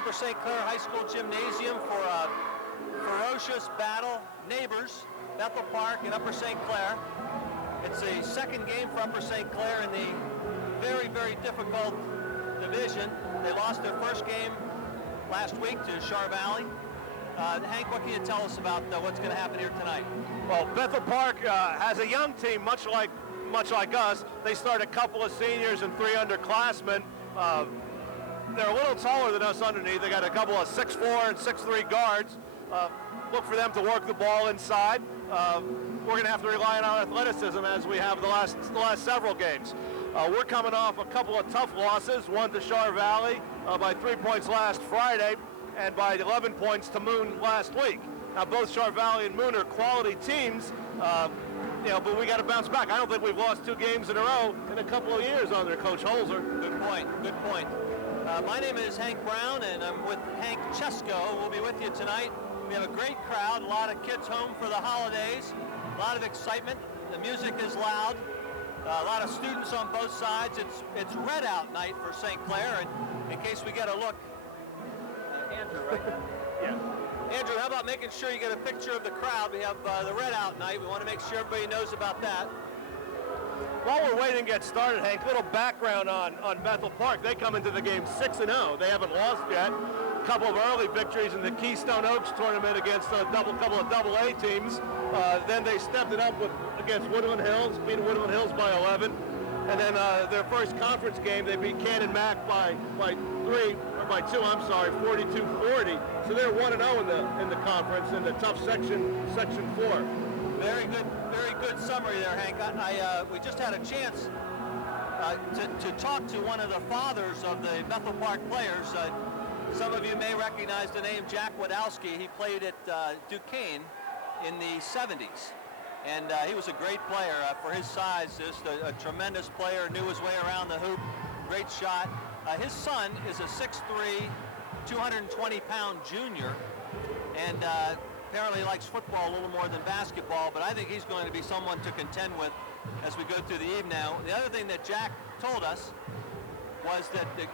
Upper St. Clair High School Gymnasium for a ferocious battle. Neighbors, Bethel Park and Upper St. Clair. It's a second game for Upper St. Clair in the very, very difficult division. They lost their first game last week to Char Valley. Hank, what can you tell us about what's going to happen here tonight? Well, Bethel Park has a young team, much like us. They start a couple of seniors and 3 underclassmen. They're a little taller than us underneath. They got a couple of 6'4" and 6'3" guards. Look for them to work the ball inside. We're going to have to rely on our athleticism as we have the last several games. We're coming off a couple of tough losses, one to Char Valley by 3 points last Friday and by 11 points to Moon last week. Now, both Char Valley and Moon are quality teams, but we got to bounce back. I don't think we've lost 2 games in a row in a couple of years under Coach Holzer. Good point, good point. My name is Hank Brown, and I'm with Hank Chesko. We'll be with you tonight. We have a great crowd, a lot of kids home for the holidays, a lot of excitement. The music is loud, a lot of students on both sides. It's red out night for St. Clair, and in case we get a look, Andrew, right? Yeah. Andrew, how about making sure you get a picture of the crowd? We have the red out night. We want to make sure everybody knows about that. While we're waiting to get started, Hank, little background on Bethel Park. They come into the game 6-0. They haven't lost yet. A couple of early victories in the Keystone Oaks tournament against a couple of AA teams. Then they stepped it up against Woodland Hills, beat Woodland Hills by 11. And then their first conference game, they beat Cannon Mac by 2, 42-40. So they're 1-0 in the conference in the tough section 4. Very good summary there, Hank. We just had a chance to talk to one of the fathers of the Bethel Park players. Some of you may recognize the name Jack Wadowski. He played at Duquesne in the 70s. And he was a great player for his size, just a tremendous player, knew his way around the hoop, great shot. His son is a 6'3", 220-pound junior, and apparently likes football a little more than basketball, but I think he's going to be someone to contend with as we go through the evening. Now, the other thing that Jack told us was that the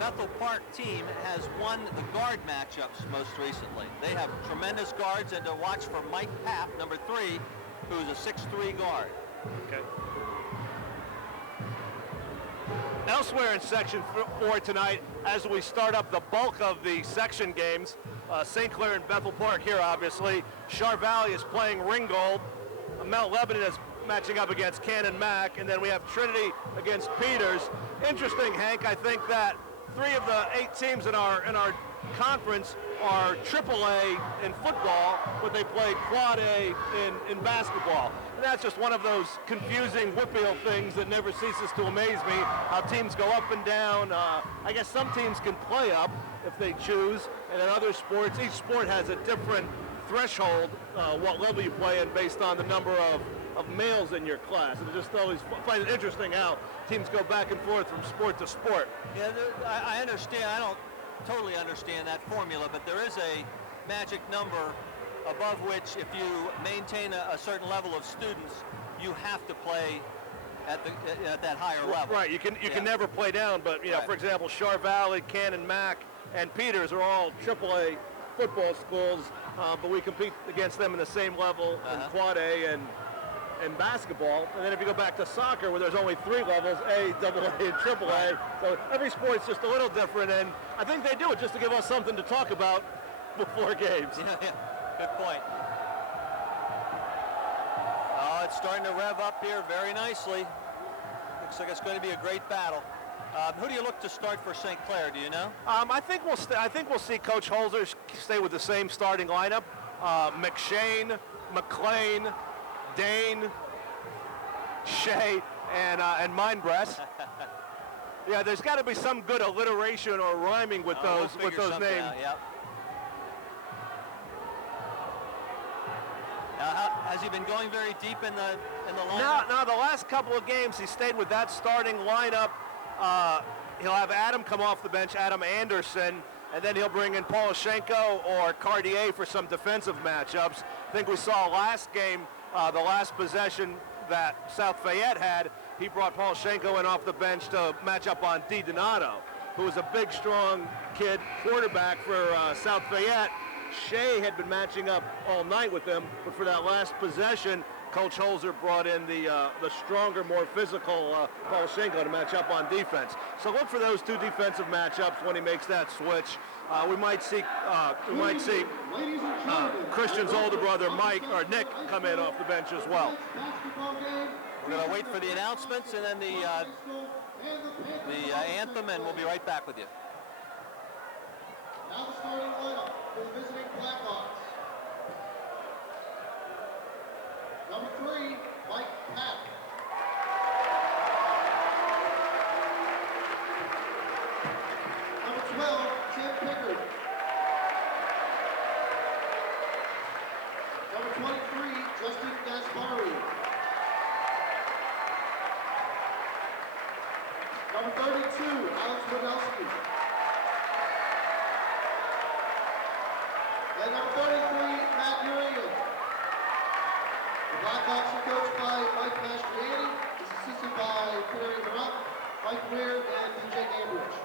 Bethel Park team has won the guard matchups most recently. They have tremendous guards, and to watch for Mike Papp, number 3, who's a 6'3" guard. Okay. Elsewhere in Section 4 tonight, as we start up the bulk of the section games, St. Clair and Bethel Park here, obviously. Char Valley is playing Ringgold. Mount Lebanon is matching up against Cannon Mac, and then we have Trinity against Peters. Interesting, Hank, I think that 3 of the 8 teams in our conference are AAA in football, but they play Quad A in basketball. And that's just one of those confusing whippeal things that never ceases to amaze me, how teams go up and down. I guess some teams can play up if they choose, and in other sports, each sport has a different threshold, what level you play in based on the number of males in your class. And I just always find it interesting how teams go back and forth from sport to sport. Yeah, I understand. I don't totally understand that formula, but there is a magic number above which, if you maintain a certain level of students, you have to play at that higher level. Right. You can never play down, but Right. For example, Char Valley, Cannon Mac, and Peters are all AAA football schools, but we compete against them in the same level in Quad A and basketball. And then if you go back to soccer, where there's only 3 levels, A, AA, and AAA. So every sport's just a little different, and I think they do it just to give us something to talk about before games. Yeah. Good point. Oh, it's starting to rev up here very nicely. Looks like it's going to be a great battle. Who do you look to start for St. Clair? Do you know? I think we'll see Coach Holzer stay with the same starting lineup. McShane, McLean, Dane, Shea, and Mindbreast. Yeah, there's got to be some good alliteration or rhyming with those names. Yep. Has he been going very deep in the lineup? No, the last couple of games he stayed with that starting lineup. He'll have Adam come off the bench, Adam Anderson, and then he'll bring in Polashenko or Cartier for some defensive matchups. I think we saw last game, the last possession that South Fayette had, he brought Polashenko in off the bench to match up on Di Donato. who is a big, strong kid, quarterback for South Fayette. Shea had been matching up all night with them, but for that last possession, Coach Holzer brought in the stronger, more physical Paul Shingo to match up on defense. So look for those two defensive matchups when he makes that switch. We might see Christian's older brother Nick come in off the bench as well. We're going to wait for the announcements and then the anthem, and we'll be right back with you. Now the starting lineup for the visiting Blackhawks. Number 3, Mike Papp. Number 12, Tim Pickard. Number 23, Justin Gaspari. Number 32, Alex Wadowski. And number 33, Matt Urian. The Blackhawks are coached by Mike Mastriani. He's assisted by Terry Baruch, Mike Weir, and DJ Cambridge.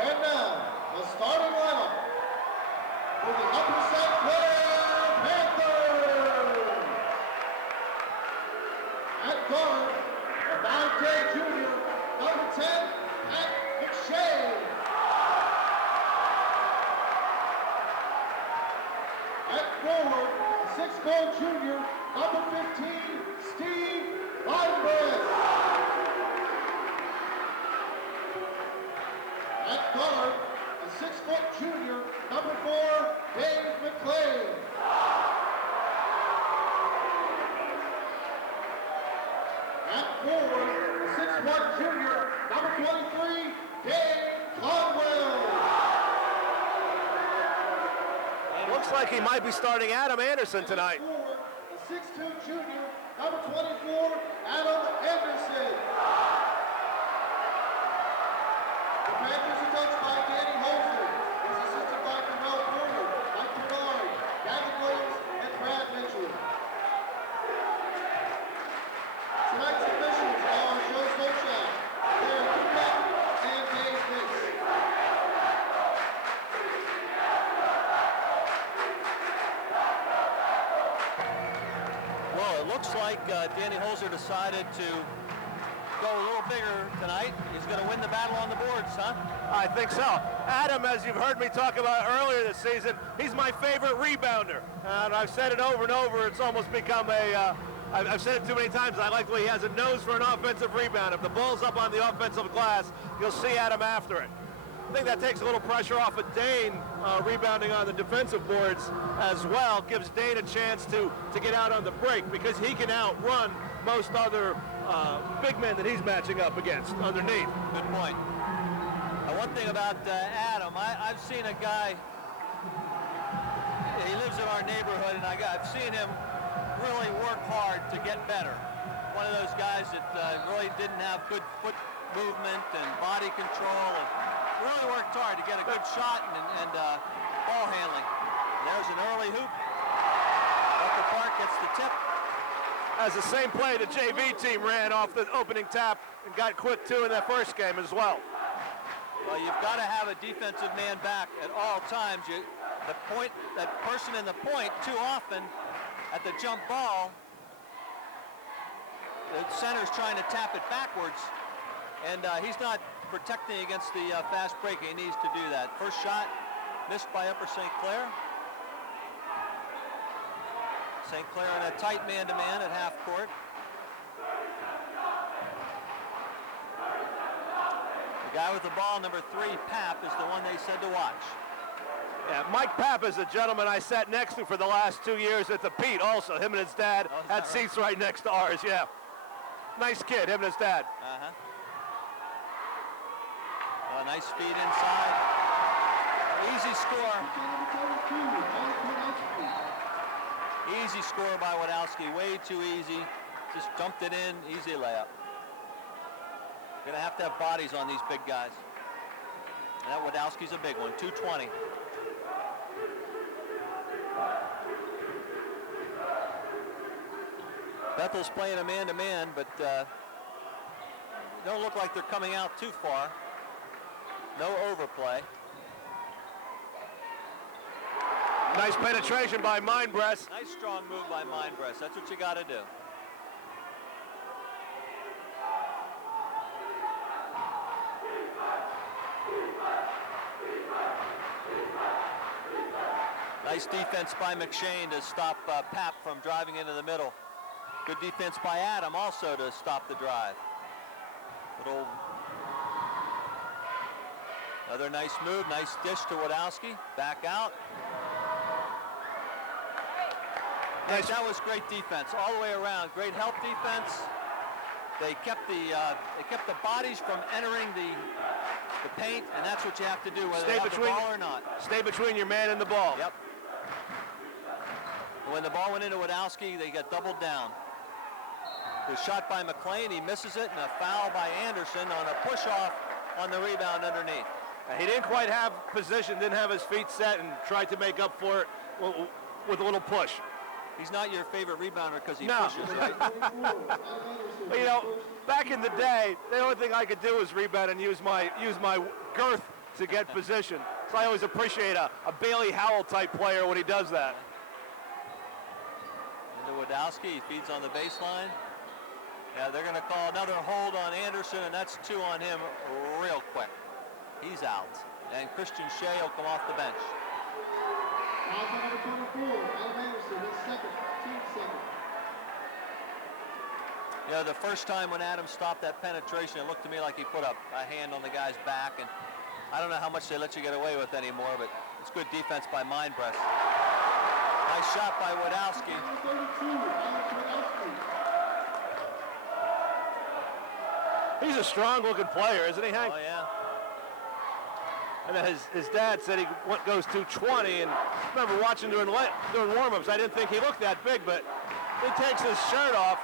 And now, the starting lineup for the Upper St. Clair Panthers. At guard, a 5'10" junior, number 10, Pat McShay. At forward, a 6'4" junior, number 15, Steve Linebrand. At guard, a 6-foot junior, number 4, Dave McLean. At forward, a 6'1" junior, number 23, Dave Conwell. Looks like he might be starting Adam Anderson tonight. Forward, a 6'2" junior, number 24, Adam Anderson. The Panthers are coached by Danny Holzer. He's assisted by Camille Porter, Mike Bernard, Gavin Williams, and Brad Mitchell. Tonight's officials are Joe Solchak, Darren Kupak, and Dave Nix. Well, it looks like Danny Holzer decided to go a little bigger tonight. He's going to win the battle on the boards, huh? I think so. Adam, as you've heard me talk about earlier this season, he's my favorite rebounder. And I've said it over and over. It's almost become I've said it too many times. I like the way he has a nose for an offensive rebound. If the ball's up on the offensive glass, you'll see Adam after it. I think that takes a little pressure off of Dane rebounding on the defensive boards as well. Gives Dane a chance to get out on the break because he can outrun most other big men that he's matching up against underneath. Good point. One thing about Adam, I've seen a guy, he lives in our neighborhood, and I've seen him really work hard to get better. One of those guys that really didn't have good foot movement and body control, and really worked hard to get a good shot and ball handling. There's an early hoop. Bethel Park gets the tip. As the same play the JV team ran off the opening tap and got quick too in that first game as well. Well, you've got to have a defensive man back at all times. That person in the point too often at the jump ball, the center's trying to tap it backwards, and he's not protecting against the fast break. He needs to do that. First shot missed by Upper St. Clair. St. Clair in a tight man-to-man at half court. The guy with the ball, number 3, Papp, is the one they said to watch. Yeah, Mike Papp is a gentleman I sat next to for the last 2 years at the Pete also. Him and his dad had seats right next to ours, yeah. Nice kid, him and his dad. Nice feed inside. Easy score. Easy score by Wadowski. Way too easy. Just dumped it in. Easy layup. Gonna have to have bodies on these big guys. And that Wadowski's a big one. 220. Bethel's playing a man-to-man, but don't look like they're coming out too far. No overplay. Nice penetration by Mindbreast. Nice strong move by Mindbreast. That's what you got to do. Nice defense by McShane to stop Pap from driving into the middle. Good defense by Adam also to stop the drive. Another nice move, nice dish to Wadowski. Back out. Nice. That was great defense all the way around. Great help defense. They kept the bodies from entering the paint, and that's what you have to do, whether they have the ball or not. Stay between your man and the ball. Yep. When the ball went into Wadowski, they got doubled down. It was shot by McLean. He misses it, and a foul by Anderson on a push-off on the rebound underneath. He didn't quite have position, didn't have his feet set, and tried to make up for it with a little push. He's not your favorite rebounder because he pushes, right? But, you know, back in the day, the only thing I could do was rebound and use my girth to get position. So I always appreciate a Bailey Howell type player when he does that. Into Wadowski, he feeds on the baseline. Yeah, they're going to call another hold on Anderson, and that's 2 on him real quick. He's out. And Christian Shea will come off the bench. You know, the first time when Adam stopped that penetration, it looked to me like he put a hand on the guy's back, and I don't know how much they let you get away with anymore, but it's good defense by Mindbreast. Nice shot by Wadowski. He's a strong-looking player, isn't he, Hank? Oh, yeah. And then his dad said he goes 220, and I remember watching during warm-ups, I didn't think he looked that big, but he takes his shirt off.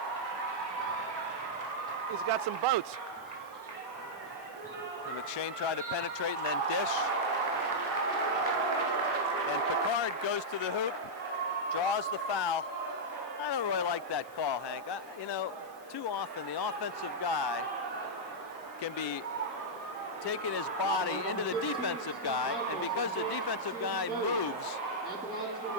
He's got some boats. And McShane tried to penetrate and then dish. And Picard goes to the hoop, draws the foul. I don't really like that call, Hank. You know, too often the offensive guy can be taking his body into the defensive guy, and because the defensive guy moves,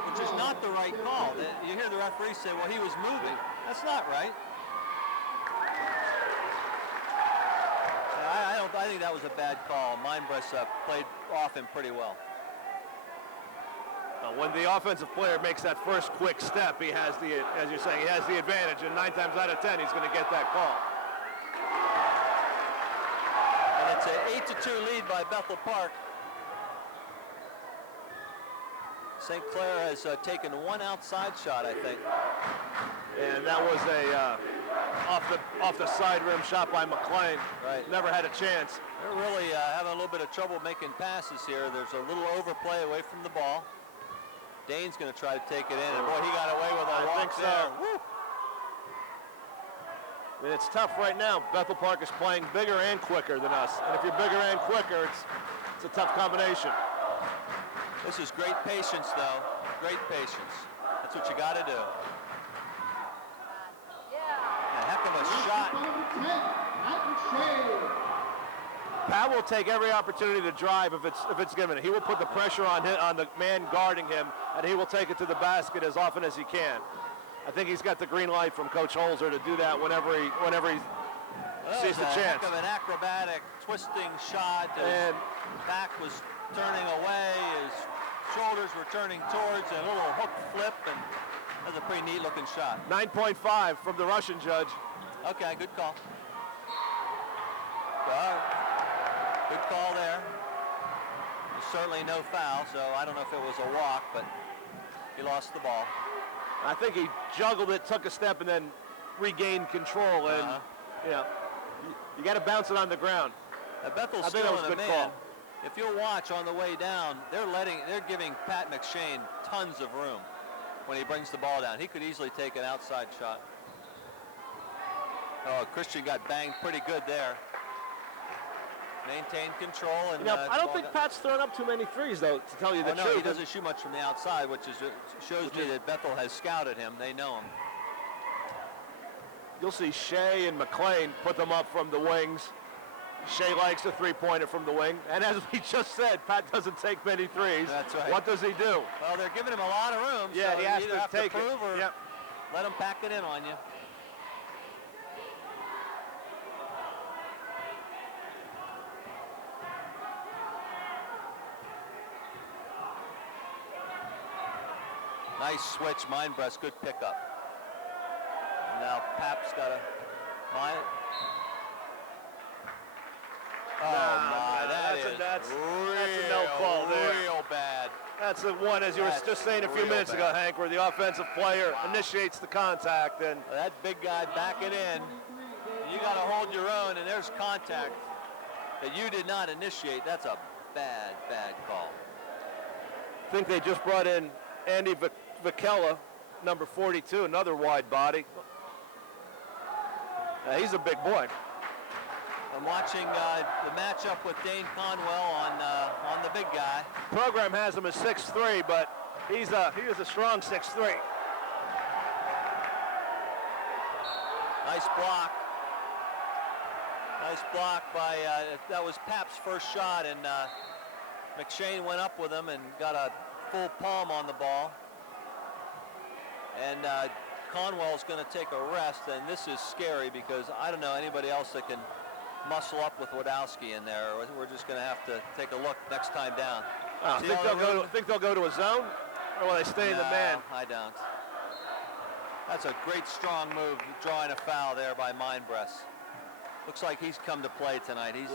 which is not the right call. You hear the referee say, well, he was moving. That's not right. I think that was a bad call. Mindbreast played off him pretty well. When the offensive player makes that first quick step, he has as you're saying, he has the advantage, and 9 times out of 10, he's going to get that call. And it's an 8-2 lead by Bethel Park. St. Clair has taken 1 outside shot, I think. And that was a off the side rim shot by McLean. Right. Never had a chance. They're really having a little bit of trouble making passes here. There's a little overplay away from the ball. Dane's going to try to take it in, and boy, he got away with a walk there. Woo. I mean, it's tough right now. Bethel Park is playing bigger and quicker than us, and if you're bigger and quicker, it's a tough combination. This is great patience, though. Great patience. That's what you got to do. A heck of a shot. Pat will take every opportunity to drive if it's given. He will put the pressure on the man guarding him, and he will take it to the basket as often as he can. I think he's got the green light from Coach Holzer to do that whenever he sees the chance. Heck of an acrobatic twisting shot. His back was turning away. His shoulders were turning towards, a little hook flip, and that was a pretty neat looking shot. 9.5 from the Russian judge. Okay, good call. Good call there. There's certainly no foul, so I don't know if it was a walk, but he lost the ball. I think he juggled it, took a step, and then regained control. And you got to bounce it on the ground. Bethel's still in a man. Call. If you'll watch on the way down, they're giving Pat McShane tons of room when he brings the ball down. He could easily take an outside shot. Oh, Christian got banged pretty good there. Maintained control. And I don't think Pat's thrown up too many threes, though, to tell you the truth. No, he doesn't shoot much from the outside, which shows me that Bethel has scouted him. They know him. you'll see Shea and McLean put them up from the wings. Shea likes a three-pointer from the wing. And as we just said, Pat doesn't take many threes. That's right. What does he do? Well, they're giving him a lot of room. Yeah, so he has you either to have take to prove it. or Yep. let him pack it in on you. Nice switch, Mindbreast, good pickup. Now Pap's got a mind. Oh my, that's a no call there. Real bad. That's the one, as you were just saying a few minutes ago, Hank, where the offensive player initiates the contact. And that big guy back it in. You got to hold your own, and there's contact that you did not initiate. That's a bad, bad call. I think they just brought in Andy Vicella, number 42, another wide body. He's a big boy. I'm watching the matchup with Dane Conwell on the big guy. Program has him as 6'3", but he is a strong 6'3". Nice block. Nice block by, that was Pap's first shot, and McShane went up with him and got a full palm on the ball. And Conwell's going to take a rest, and this is scary because I don't know anybody else that can muscle up with Wadowski in there. We're just going to have to take a look next time down. Think they'll go to a zone, or will they stay in the man? I don't. That's a great strong move, drawing a foul there by Mindbreast. Looks like he's come to play tonight. He's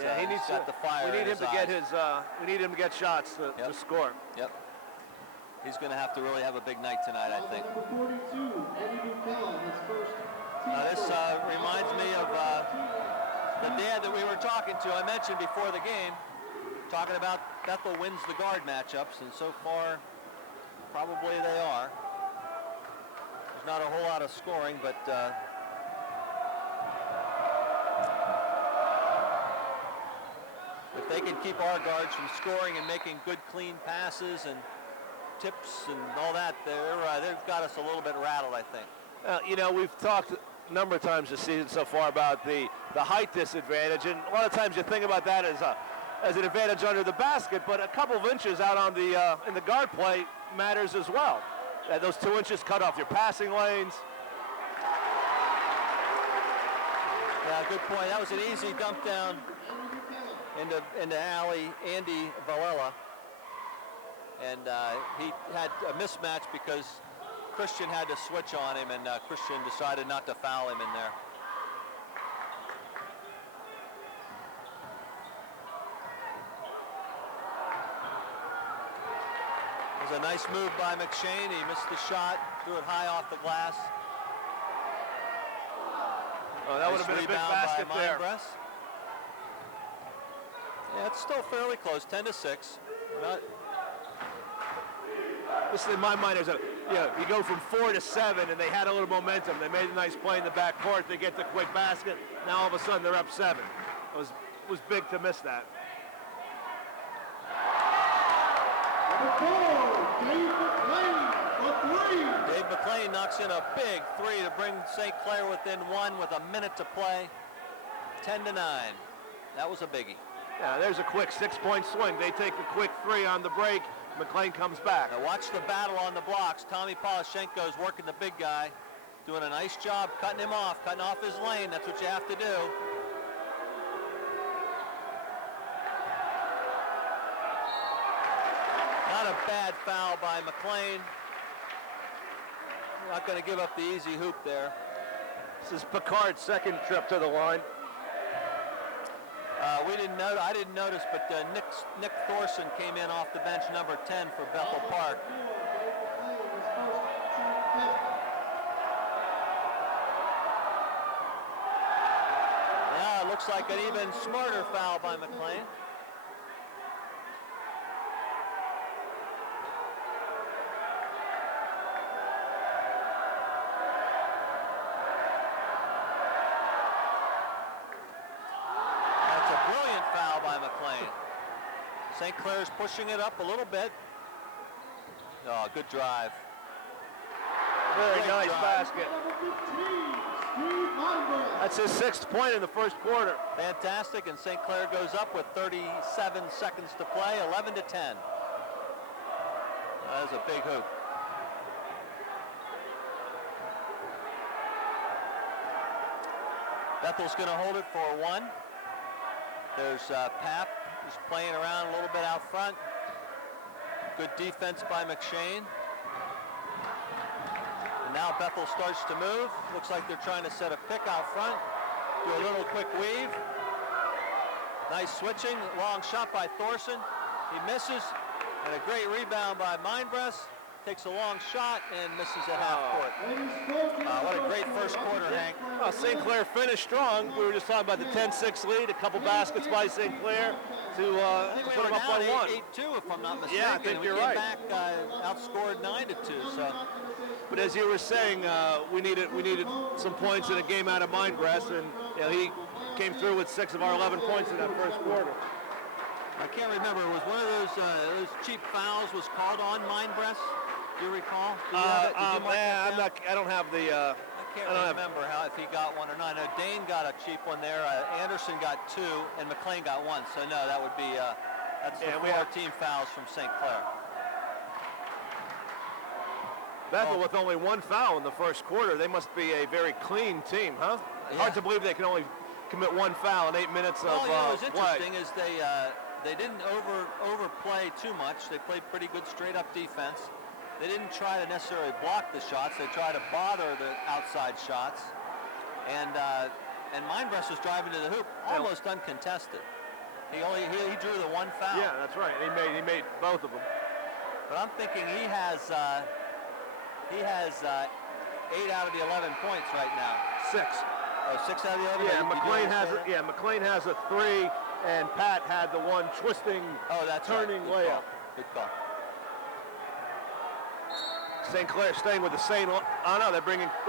got the fire. We need him to get his. We need him to get shots to score. Yep. He's going to have to really have a big night tonight, I think. Number 42, Eddie Bukella, his first team This reminds me of the dad that we were talking to. I mentioned before the game, talking about Bethel wins the guard matchups, and so far, probably they are. There's not a whole lot of scoring, but if they can keep our guards from scoring and making good, clean passes and tips and all that, they've got us a little bit rattled, I think. We've talked a number of times this season so far about the height disadvantage, and a lot of times you think about that as an advantage under the basket, but a couple of inches out on the in the guard play matters as well. Those 2 inches cut off your passing lanes. Yeah, good point. That was an easy dump down into alley, Andy Valella. And he had a mismatch because Christian had to switch on him, and Christian decided not to foul him in there. It was a nice move by McShane. He missed the shot, threw it high off the glass. Oh, that would have been a big basket there. Yeah, it's still fairly close, 10-6. This, in my mind, is you go from 4 to 7, and they had a little momentum. They made a nice play in the backcourt. They get the quick basket. Now all of a sudden they're up 7. It was big to miss that. Dave McLean knocks in a big 3 to bring St. Clair within 1 with a minute to play. 10-9. That was a biggie. Yeah, there's a quick 6-point swing. They take the quick 3 on the break. McLean comes back. Now watch the battle on the blocks. Tommy Polishenko is working the big guy, doing a nice job cutting him off, cutting off his lane. That's what you have to do. Not a bad foul by McLean. Not going to give up the easy hoop there. This is Picard's second trip to the line. I didn't notice, but Nick Thorson came in off the bench, number 10 for Bethel Park. Now it looks like an even smarter foul by McLean. St. Clair's pushing it up a little bit. Oh, good drive. Very nice basket. That's his 6th point in the first quarter. Fantastic, and St. Clair goes up with 37 seconds to play, 11-10. That was a big hoop. Bethel's going to hold it for 1. There's Pap, who's playing around a little bit out front. Good defense by McShane. And now Bethel starts to move. Looks like they're trying to set a pick out front. Do a little quick weave. Nice switching. Long shot by Thorson. He misses. And a great rebound by Mindbreast. Takes a long shot and misses at half court. What a great first quarter, Hank. Well, St. Clair finished strong. We were just talking about the 10-6 lead. A couple baskets by St. Clair to put them up by 1. 8-2, if I'm not mistaken. Yeah, I think you're right. Back, outscored 9-2. So. But as you were saying, we needed some points in a game out of Mindbreast, and he came through with 6 of our 11 points in that first quarter. I can't remember. Was one of those cheap fouls was called on Mindbreast? Do you recall? I don't have the. I can't remember if he got one or not. No, Dane got a cheap one there. Anderson got 2, and McLean got 1. So no, that would be that's the 4 team fouls from St. Clair. Bethel with only 1 foul in the first quarter. They must be a very clean team, huh? Yeah. Hard to believe they can only commit 1 foul in 8 minutes of what was play. interesting is they didn't overplay too much. They played pretty good straight-up defense. They didn't try to necessarily block the shots. They tried to bother the outside shots. And Mindbreast was driving to the hoop almost uncontested. He drew the 1 foul. Yeah, that's right. He made both of them. But I'm thinking he has 8 out of the 11 points right now. 6. Oh, 6 out of the 11. Yeah, McLean has a 3, and Pat had the one twisting, turning layup. Good call. St. Clair staying with the same. Oh no, they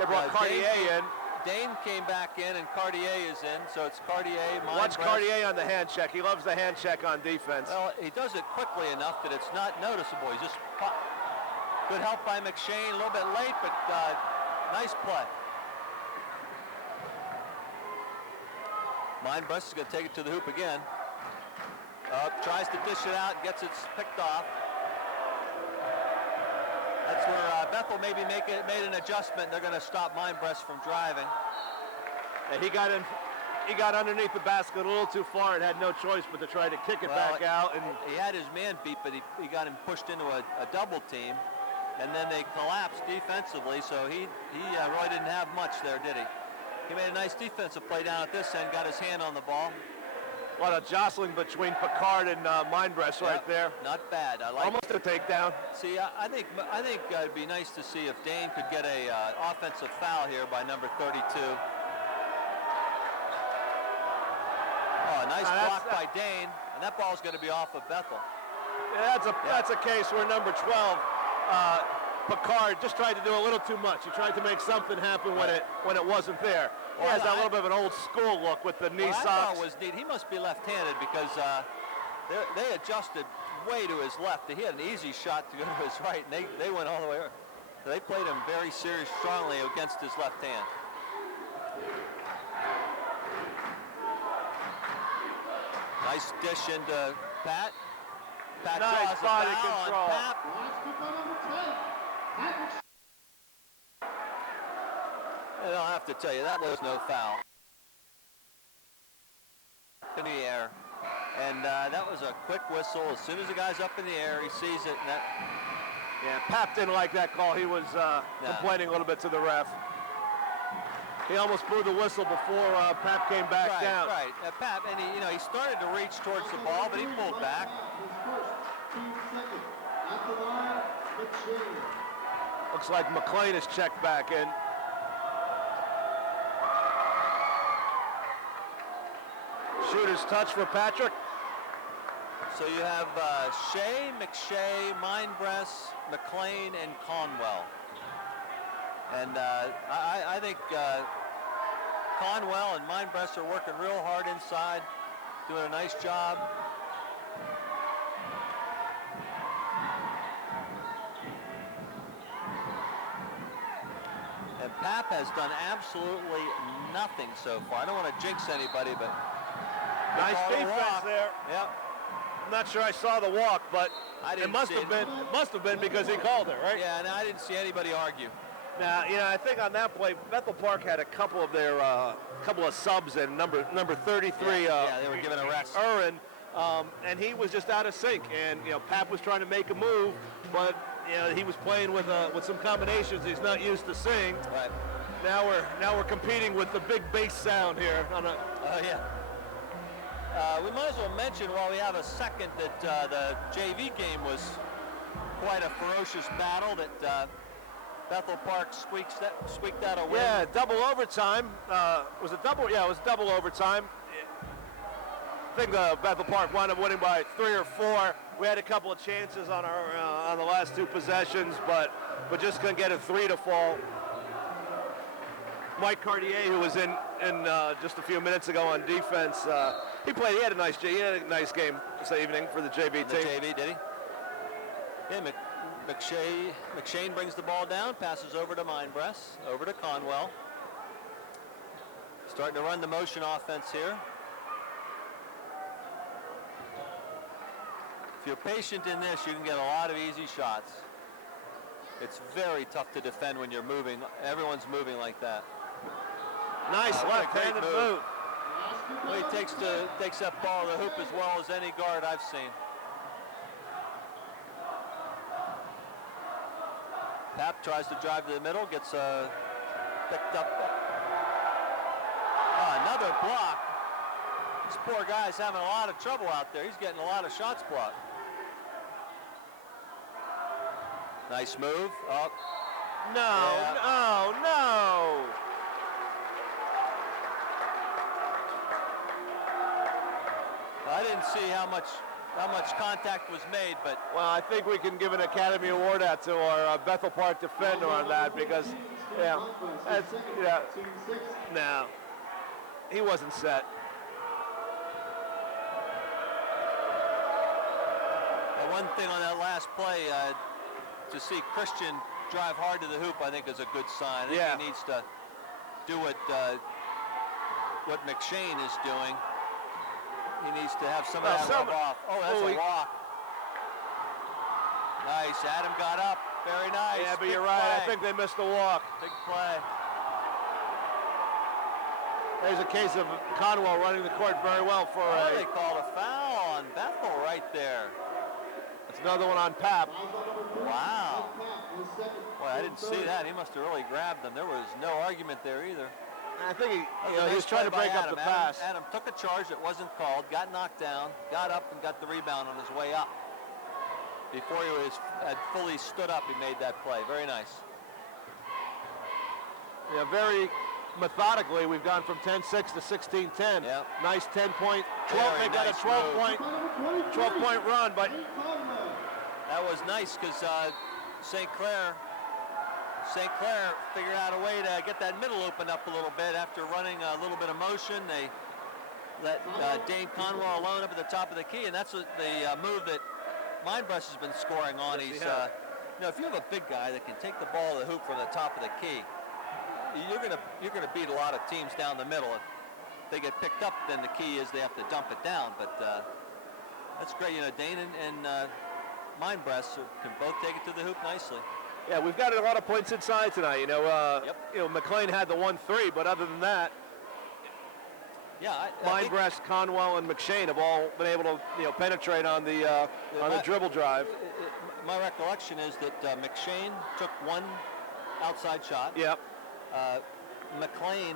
brought Cartier in. Dane came back in, and Cartier is in, so it's Cartier. Watch Cartier on the hand check. He loves the hand check on defense. Well, he does it quickly enough that it's not noticeable. He's just good help by McShane, a little bit late, but nice play. Mindbreast is going to take it to the hoop again. Tries to dish it out, gets it picked off. That's where Bethel maybe made an adjustment. They're going to stop Mindbreast from driving. And he got underneath the basket a little too far and had no choice but to try to kick it back out. And he had his man beat, but he got him pushed into a double team. And then they collapsed defensively, so he really didn't have much there, did he? He made a nice defensive play down at this end, got his hand on the ball. A lot of jostling between Picard and Mindbreast right there. Not bad. I like almost a takedown. See, I think it'd be nice to see if Dane could get a offensive foul here by number 32. Oh, nice block by Dane, and that ball's going to be off of Bethel. Yeah, that's a case where number 12, Picard, just tried to do a little too much. He tried to make something happen when it wasn't there. He has that little bit of an old school look with the knee socks. I thought was neat. He must be left-handed because they adjusted way to his left. He had an easy shot to go to his right, and they went all the way over. So they played him very strongly against his left hand. Nice dish into Pat. Pat nice body control. I don't have to tell you, that was no foul. In the air. And that was a quick whistle. As soon as the guy's up in the air, he sees it. And yeah, Pap didn't like that call. He was complaining a little bit to the ref. He almost blew the whistle before Pap came back down. Right, Pap, and he started to reach towards the ball, but he pulled back. Looks like McLean is checked back in. Shooter's touch for Patrick. So you have Shea, McShea, Mindbreast, McLean, and Conwell. And I think Conwell and Mindbreast are working real hard inside, doing a nice job. And Pap has done absolutely nothing so far. I don't want to jinx anybody, but Nice called a defense walk. there. Yep. I'm not sure I saw the walk, but I didn't it must see have it. been. It must have been because he called it, right? Yeah, and I didn't see anybody argue. Now, I think on that play, Bethel Park had a couple of their subs in. Number 33. Yeah, they were given a rest. Urin, and he was just out of sync. And Pap was trying to make a move, but he was playing with some combinations he's not used to seeing. Right. Now we're competing with the big bass sound here. Oh yeah. We might as well mention while we have a second that the JV game was quite a ferocious battle that Bethel Park squeaked out a win. Yeah, double overtime. Was it double? Yeah, it was double overtime. I think Bethel Park wound up winning by 3 or 4. We had a couple of chances on the last 2 possessions, but just couldn't get a 3 to fall. Mike Cartier, who was in just a few minutes ago on defense, he had a nice game this evening for the JV team. The JV, did he? Yeah, McShane brings the ball down, passes over to Mindbreast, over to Conwell. Starting to run the motion offense here. If you're patient in this, you can get a lot of easy shots. It's very tough to defend when you're moving. Everyone's moving like that. Nice left-handed move. Well, he takes that ball to the hoop as well as any guard I've seen. Pap tries to drive to the middle, gets picked up. Another block. This poor guy's having a lot of trouble out there. He's getting a lot of shots blocked. Nice move. Up. No. I didn't see how much contact was made, but Well, I think we can give an Academy Award out to our Bethel Park defender on that because, no, he wasn't set. the one thing on that last play, to see Christian drive hard to the hoop, I think is a good sign. I think he needs to do what McShane is doing. He needs to have some of that rub off. Oh, that's a walk. Nice. Adam got up. Very nice. Yeah, but Big you're right. play. I think they missed the walk. Big play. There's a case of Conwell running the court very well for They called a foul on Bethel right there. That's another one on Pap. Wow. Boy, I didn't see that. He must have really grabbed them. There was no argument there either. I think he Nice was trying to play by break up the pass. Adam took a charge that wasn't called, got knocked down, got up and got the rebound on his way up. Before he had fully stood up, he made that play. Very nice. Yeah, very methodically, we've gone from 10-6 to 16-10. Yeah. Nice 10-point. Very They got a nice 12-point run, but That was nice because St. Clair figured out a way to get that middle open up a little bit after running a little bit of motion. They let Dane Conwell alone up at the top of the key, and that's the move that Mindbreast has been scoring on. Yes, He's, he has. if you have a big guy that can take the ball to the hoop from the top of the key, you're gonna beat a lot of teams down the middle. If they get picked up, then the key is they have to dump it down. But that's great. Dane and Mindbreast can both take it to the hoop nicely. yeah, we've got a lot of points inside tonight. McLean had the 1-3, but other than that, Yeah, I think Mindbreast, Conwell, and McShane have all been able to penetrate on the dribble drive. my recollection is that McShane took one outside shot. Yep. McLean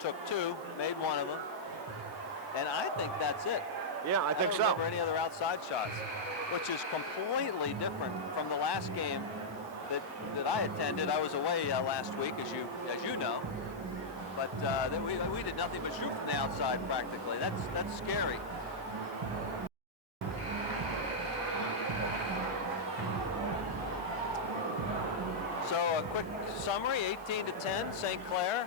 took 2, made one of them, and I think that's it. Yeah, I think don't so. remember any other outside shots, which is completely different from the last game that I attended. I was away last week, as you know, but we did nothing but shoot from the outside practically. That's scary. So a quick summary: 18-10, St. Clair.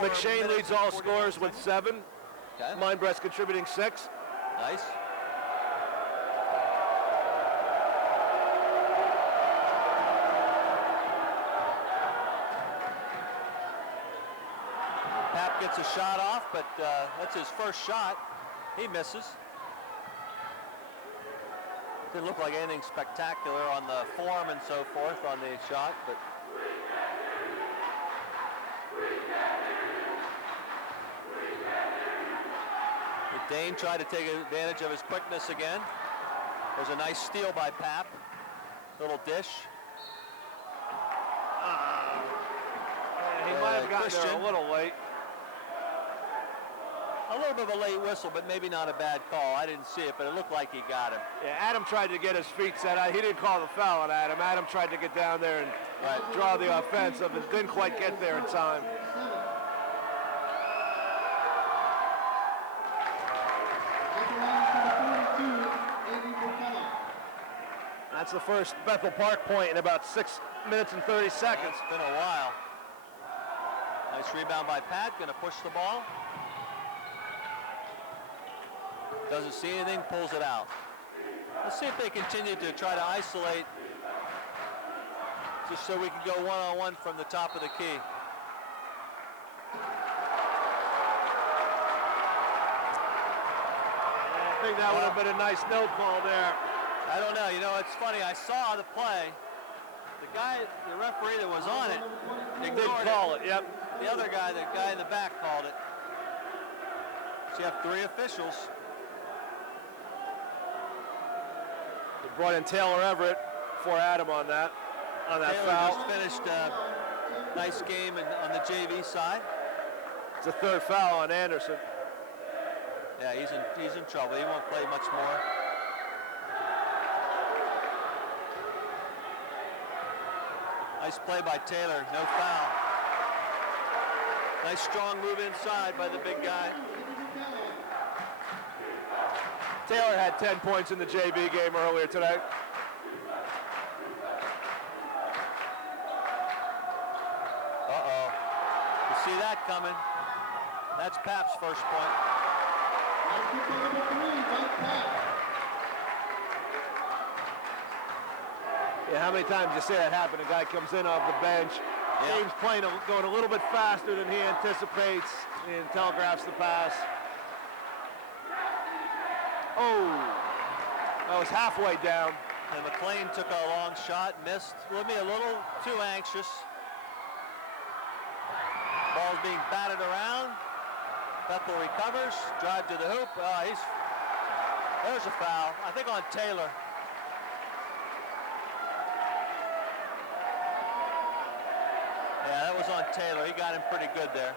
McShane leads all scorers with 7. Okay. Mindbreast contributing 6. Nice. Pap gets a shot off, but that's his first shot. He misses. Didn't look like anything spectacular on the form and so forth on the shot, but the Dane tried to take advantage of his quickness again. There's a nice steal by Pap. Little dish. He might have gotten there a little late. A little bit of a late whistle, but maybe not a bad call. I didn't see it, but it looked like he got him. Yeah, Adam tried to get his feet set. He didn't call the foul on Adam. Adam tried to get down there and draw the offensive and didn't quite get there in time. That's the first Bethel Park point in about 6 minutes and 30 seconds. It's been a while. Nice rebound by Pat, gonna push the ball. Doesn't see anything, pulls it out. Let's see if they continue to try to isolate, just so we can go one-on-one from the top of the key. I think that would have been a nice no call there. I don't know. You know, it's funny. I saw the play. The referee that was on it, Didn't call it. Yep. The other guy, the guy in the back, called it. So you have 3 officials. They brought in Taylor Everett for Adam on that Taylor foul. just finished a nice game on the JV side. It's a 3rd foul on Anderson. Yeah, he's in trouble. He won't play much more. Nice play by Taylor, no foul. Nice strong move inside by the big guy. Taylor had 10 points in the JV game earlier today. Uh-oh. You see that coming. That's Pap's first point. Yeah, how many times you see that happen? A guy comes in off the bench. Yeah. Game's going a little bit faster than he anticipates and telegraphs the pass. Oh, that was halfway down. And McLean took a long shot, missed. Let me a little too anxious. Ball's being batted around. Bethel recovers, drive to the hoop. There's a foul, I think on Taylor. Yeah, that was on Taylor. He got him pretty good there.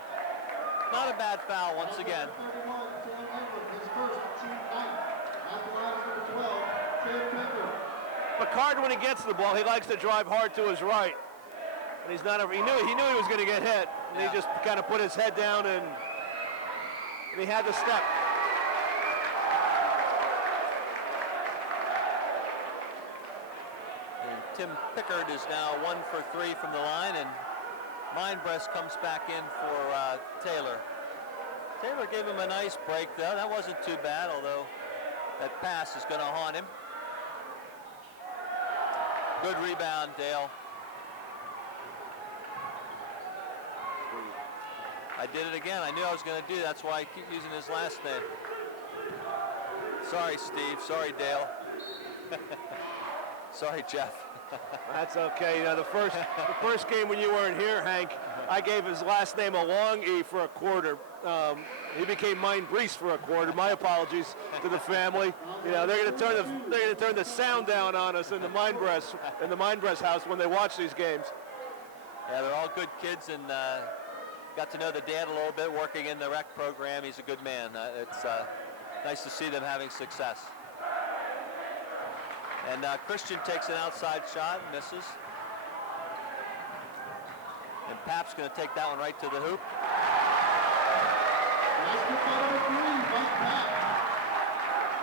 Not a bad foul once again. McCartan, when he gets the ball, he likes to drive hard to his right. And he's not. He knew he was going to get hit. And he just kind of put his head down and he had to step. And Tim Pickard is now 1 for 3 from the line, and Mindbreast comes back in for Taylor. Taylor gave him a nice break though. That wasn't too bad, although that pass is going to haunt him. Good rebound, Dale. I did it again. I knew I was going to do that. That's why I keep using his last name. Sorry, Steve. Sorry, Dale. Sorry, Jeff. That's okay. You know, the first game when you weren't here, Hank, I gave his last name a long E for a quarter. He became Mindbreast for a quarter. My apologies to the family. You know, they're going to turn the sound down on us in the Mindbreast house when they watch these games. Yeah, they're all good kids, and got to know the dad a little bit working in the rec program. He's a good man. It's nice to see them having success. And Christian takes an outside shot, misses. And Pap's going to take that one right to the hoop.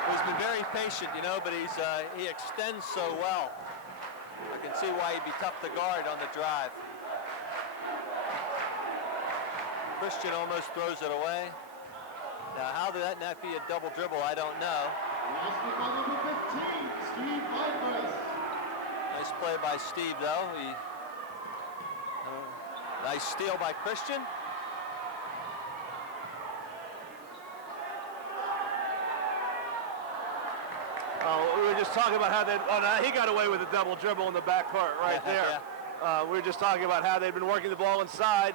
He's been very patient, you know, but he extends so well. I can see why he'd be tough to guard on the drive. Christian almost throws it away. Now, how did that not be a double dribble, I don't know. Nice play by Steve, though. Nice steal by Christian. We were just talking about how he got away with a double dribble in the backcourt right there. Yeah. We were just talking about how they've been working the ball inside.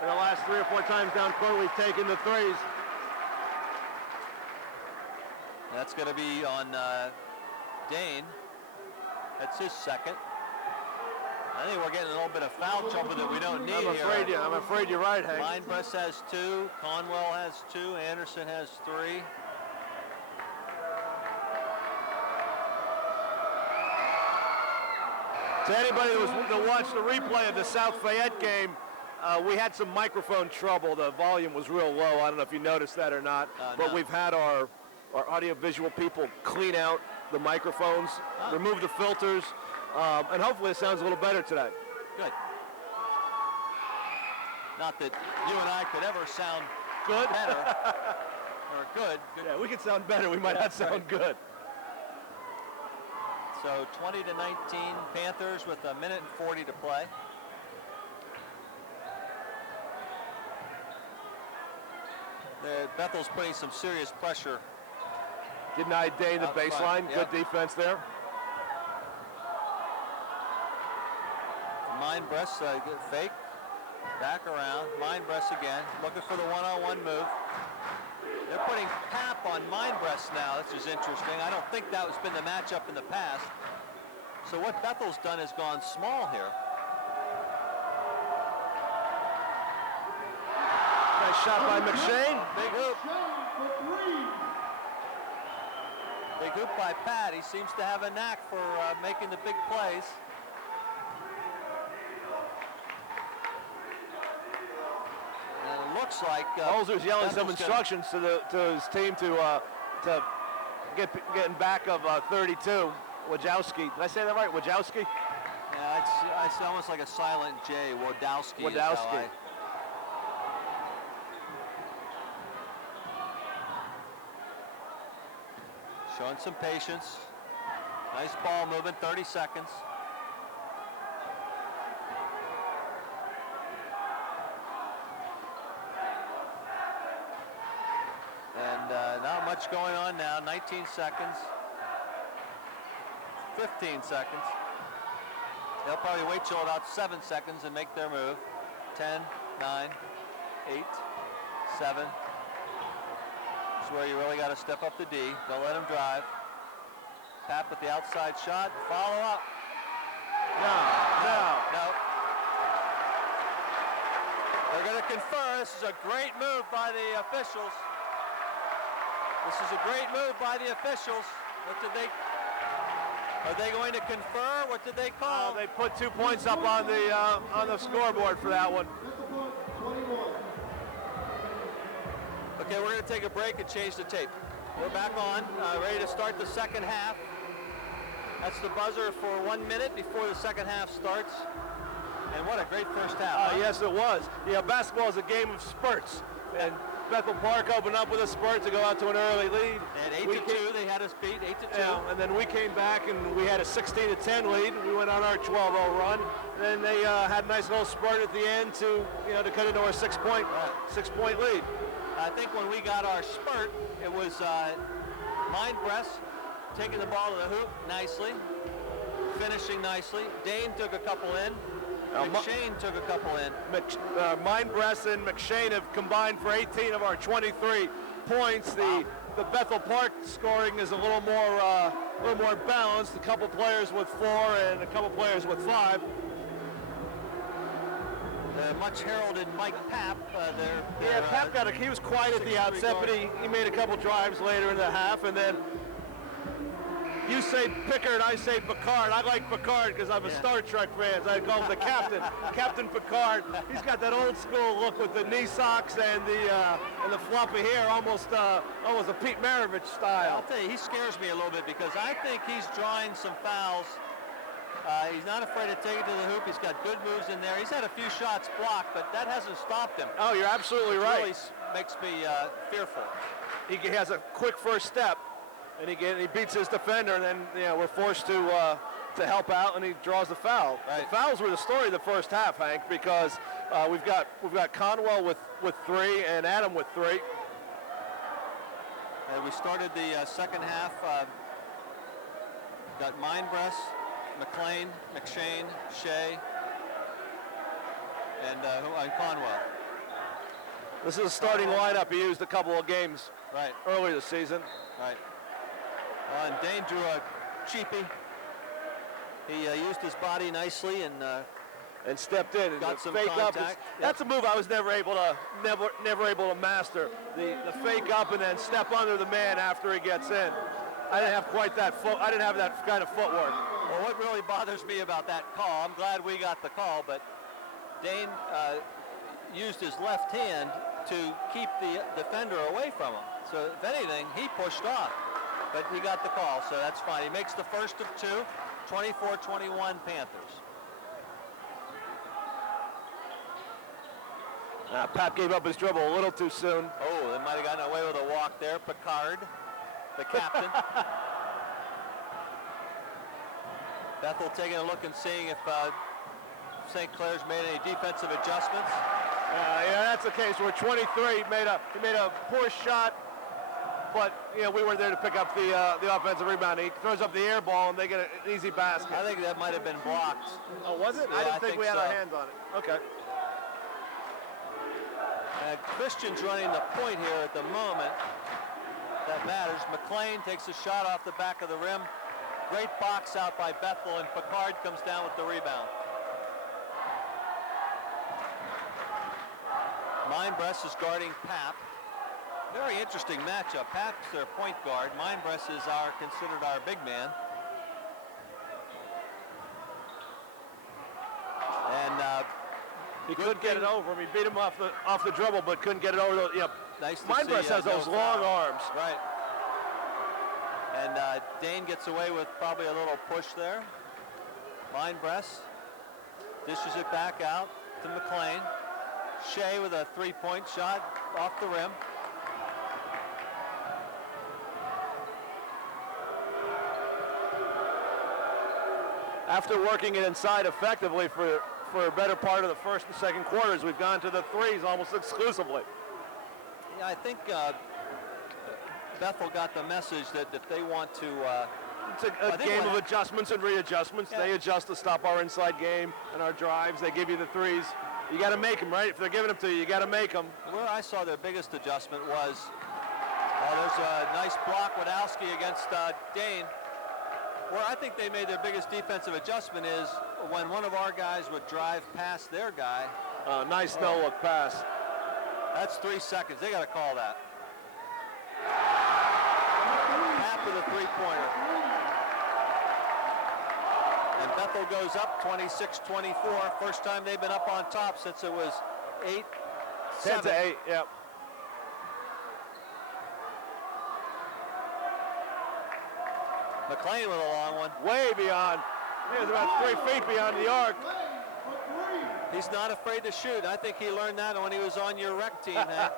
And the last 3 or 4 times down court, we've taken the threes. That's going to be on Dane. That's his second. I think we're getting a little bit of foul trouble that we don't need here. I'm afraid you're right, Hank. Mindbreast has 2, Conwell has 2, Anderson has 3. To anybody that watched the replay of the South Fayette game, we had some microphone trouble. The volume was real low. I don't know if you noticed that or not. But no. We've had our audio-visual people clean out the microphones, remove the filters, and hopefully it sounds a little better today. Good. Not that you and I could ever sound Good? better. Or good. Yeah, we could sound better. We might not sound good. So 20-19 Panthers with 1:40 to play. Bethel's putting some serious pressure. Denied Dane the baseline. Yep. Good defense there. Mindbreast, good fake. Back around. Mindbreast again. Looking for the one-on-one move. They're putting Pap on Mindbreast now. This is interesting. I don't think that has been the matchup in the past. So what Bethel's done is gone small here. Nice shot by McShane. Big hoop. Big hoop by Pat. He seems to have a knack for making the big plays. And it looks like Holzer's yelling some Bethel's instructions to his team to get in back of 32. Wojciechowski. Did I say that right? Wojciechowski? Yeah, it's almost like a silent J. Wodowski. Wodowski. Showing some patience. Nice ball movement, 30 seconds. And not much going on now, 19 seconds. 15 seconds. They'll probably wait till about 7 seconds and make their move. 10, 9, 8, 7. This is where you really got to step up the D. Don't let him drive. Tap with the outside shot. Follow up. No. They're going to confer. This is a great move by the officials. This is a great move by the officials. What did they... Are they going to confer? What did they call? They put 2 points up on the scoreboard for that one. Okay, we're going to take a break and change the tape. We're back on, ready to start the second half. That's the buzzer for 1 minute before the second half starts. And what a great first half. Yes, it was. Yeah, basketball is a game of spurts. And Bethel Park opened up with a spurt to go out to an early lead. And 8-2, they had us beat, 8-2. Yeah, and then we came back and we had a 16-10 lead. We went on our 12-0 run. And then they had a nice little spurt at the end to cut into our six-point lead. I think when we got our spurt, it was Mindbreast taking the ball to the hoop nicely, finishing nicely. Dane took a couple in. McShane took a couple in. Mindbreast and McShane have combined for 18 of our 23 points. The Bethel Park scoring is a little more balanced. A couple players with 4 and a couple players with 5. Much heralded Mike Pap. Pap he was quiet at the outset, but he made a couple drives later in the half, and then you say Pickard, I say Picard. I like Picard because I'm a Star Trek fan. So I call him the captain, Captain Picard. He's got that old school look with the knee socks and the floppy hair, almost a Pete Maravich style. I'll tell you, he scares me a little bit because I think he's drawing some fouls. He's not afraid to take it to the hoop. He's got good moves in there. He's had a few shots blocked, but that hasn't stopped him. Oh, you're absolutely right. It really makes me fearful. He has a quick first step, and he beats his defender, and then we're forced to help out, and he draws the foul. Right. The fouls were the story of the first half, Hank, because we've got Conwell with 3 and Adam with 3. And we started the second half Got Mindbreast, McLean, McShane, Shea, and Conwell. This is a starting lineup he used a couple of games Right. earlier this season. Right. And Dane drew a cheapie. He used his body nicely and stepped in and got some fake contact. up. That's a move I was never able to master. The fake up and then step under the man after he gets in. I didn't have quite that I didn't have that kind of footwork. Well, what really bothers me about that call, I'm glad we got the call, but Dane used his left hand to keep the defender away from him. So if anything, he pushed off, but he got the call, so that's fine. He makes the first of two, 24-21 Panthers. Pap gave up his dribble a little too soon. Oh, they might have gotten away with a walk there. Picard, the captain. Bethel taking a look and seeing if St. Clair's made any defensive adjustments. Yeah, that's the case where 23 he made a poor shot, but we were there to pick up the offensive rebound. He throws up the air ball and they get an easy basket. I think that might have been blocked. Oh, was it? Yeah, I didn't think we had so. our hands on it. Okay. Christian's running the point here at the moment. That matters. McLean takes a shot off the back of the rim. Great box out by Bethel, and Picard comes down with the rebound. Mindbreast is guarding Pap. Very interesting matchup. Pap's their point guard. Mindbreast is considered our big man. And he couldn't get it over him. He beat him off the dribble, but couldn't get it over. Nice to Mindbreast see, has those long arms. Right. And Dane gets away with probably a little push there. Mindbreast dishes it back out to McLean. Shea with a three-point shot off the rim. After working it inside effectively for a better part of the first and second quarters, we've gone to the threes almost exclusively. Yeah, I think Bethel got the message that if they want to... It's a game of adjustments and readjustments. Yeah. They adjust to stop our inside game and our drives. They give you the threes. You got to make them, right? If they're giving them to you, you got to make them. Where I saw their biggest adjustment was, there's a nice block, Wadowski against Dane. Where I think they made their biggest defensive adjustment is when one of our guys would drive past their guy. Nice no-look pass. That's 3 seconds. They got to call that. Half of the three-pointer. And Bethel goes up 26-24. First time they've been up on top since it was 8-7. 10-8, yeah. McLean with a long one. Way beyond. He was about 3 feet beyond the arc. He's not afraid to shoot. I think he learned that when he was on your rec team, Hank.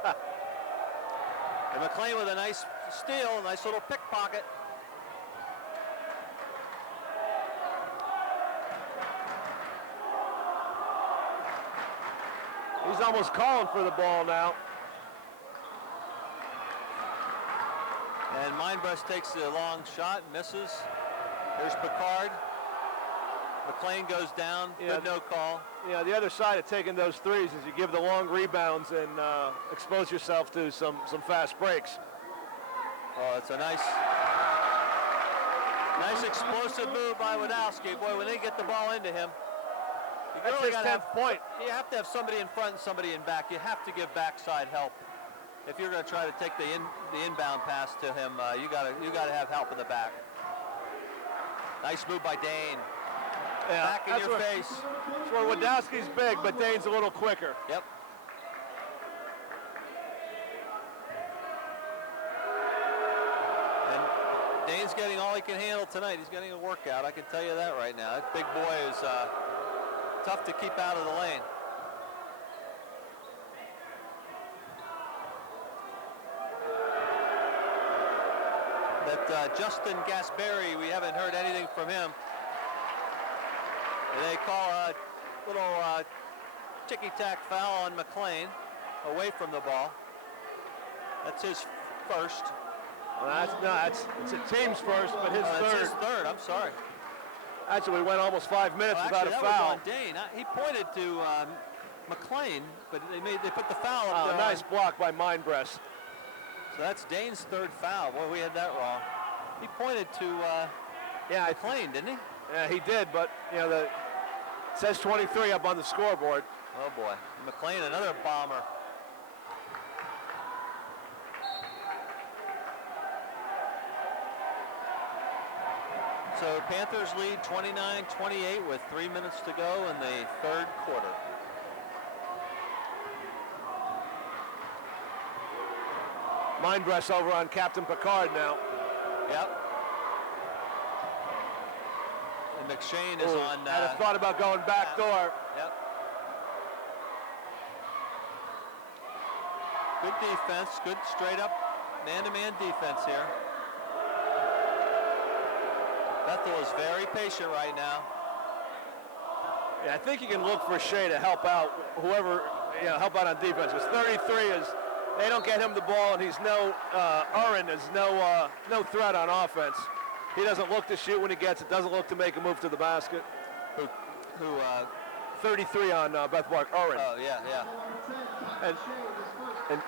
And McLean with a nice steal, a nice little pickpocket. He's almost calling for the ball now. And Mindbreast takes the long shot, misses. There's Picard. McLean goes down, good no call. Yeah, the other side of taking those threes is you give the long rebounds and expose yourself to some fast breaks. Oh, it's a nice explosive move by Wadowski. Boy, when they get the ball into him, you that's really his 10th point. You have to have somebody in front and somebody in back. You have to give backside help. If you're going to try to take the inbound pass to him, you got to have help in the back. Nice move by Dane. Yeah, back in your face. That's where Wadowski's big, but Dane's a little quicker. Yep. And Dane's getting all he can handle tonight. He's getting a workout. I can tell you that right now. That big boy is tough to keep out of the lane. That Justin Gasperi, we haven't heard anything from him. They call a little ticky-tack foul on McLean away from the ball. That's his first. Well, it's a team's first, but his That's third. his third. I'm sorry. Actually, we went almost 5 minutes Well, without actually, a foul. that was on Dane. He pointed to McLean, but they put the foul up Oh, there. nice block by Mindbreast. So that's Dane's third foul. Boy, we had that wrong. He pointed to McLean, didn't he? Yeah, he did, but it says 23 up on the scoreboard. Oh boy, McLean, another bomber. So Panthers lead 29-28 with 3 minutes to go in the third quarter. Mindbreast over on Captain Picard now. Yep. And McShane is on. I'd have thought about going back door. Yep. Good defense, good straight up man-to-man defense here. Bethel is very patient right now. Yeah, I think you can look for Shea to help out whoever, help out on defense. Because 33 is, they don't get him the ball, and he's Urin is no threat on offense. He doesn't look to shoot when he gets it, doesn't look to make a move to the basket. Who 33 on Bethel Park, Urin. Oh, yeah.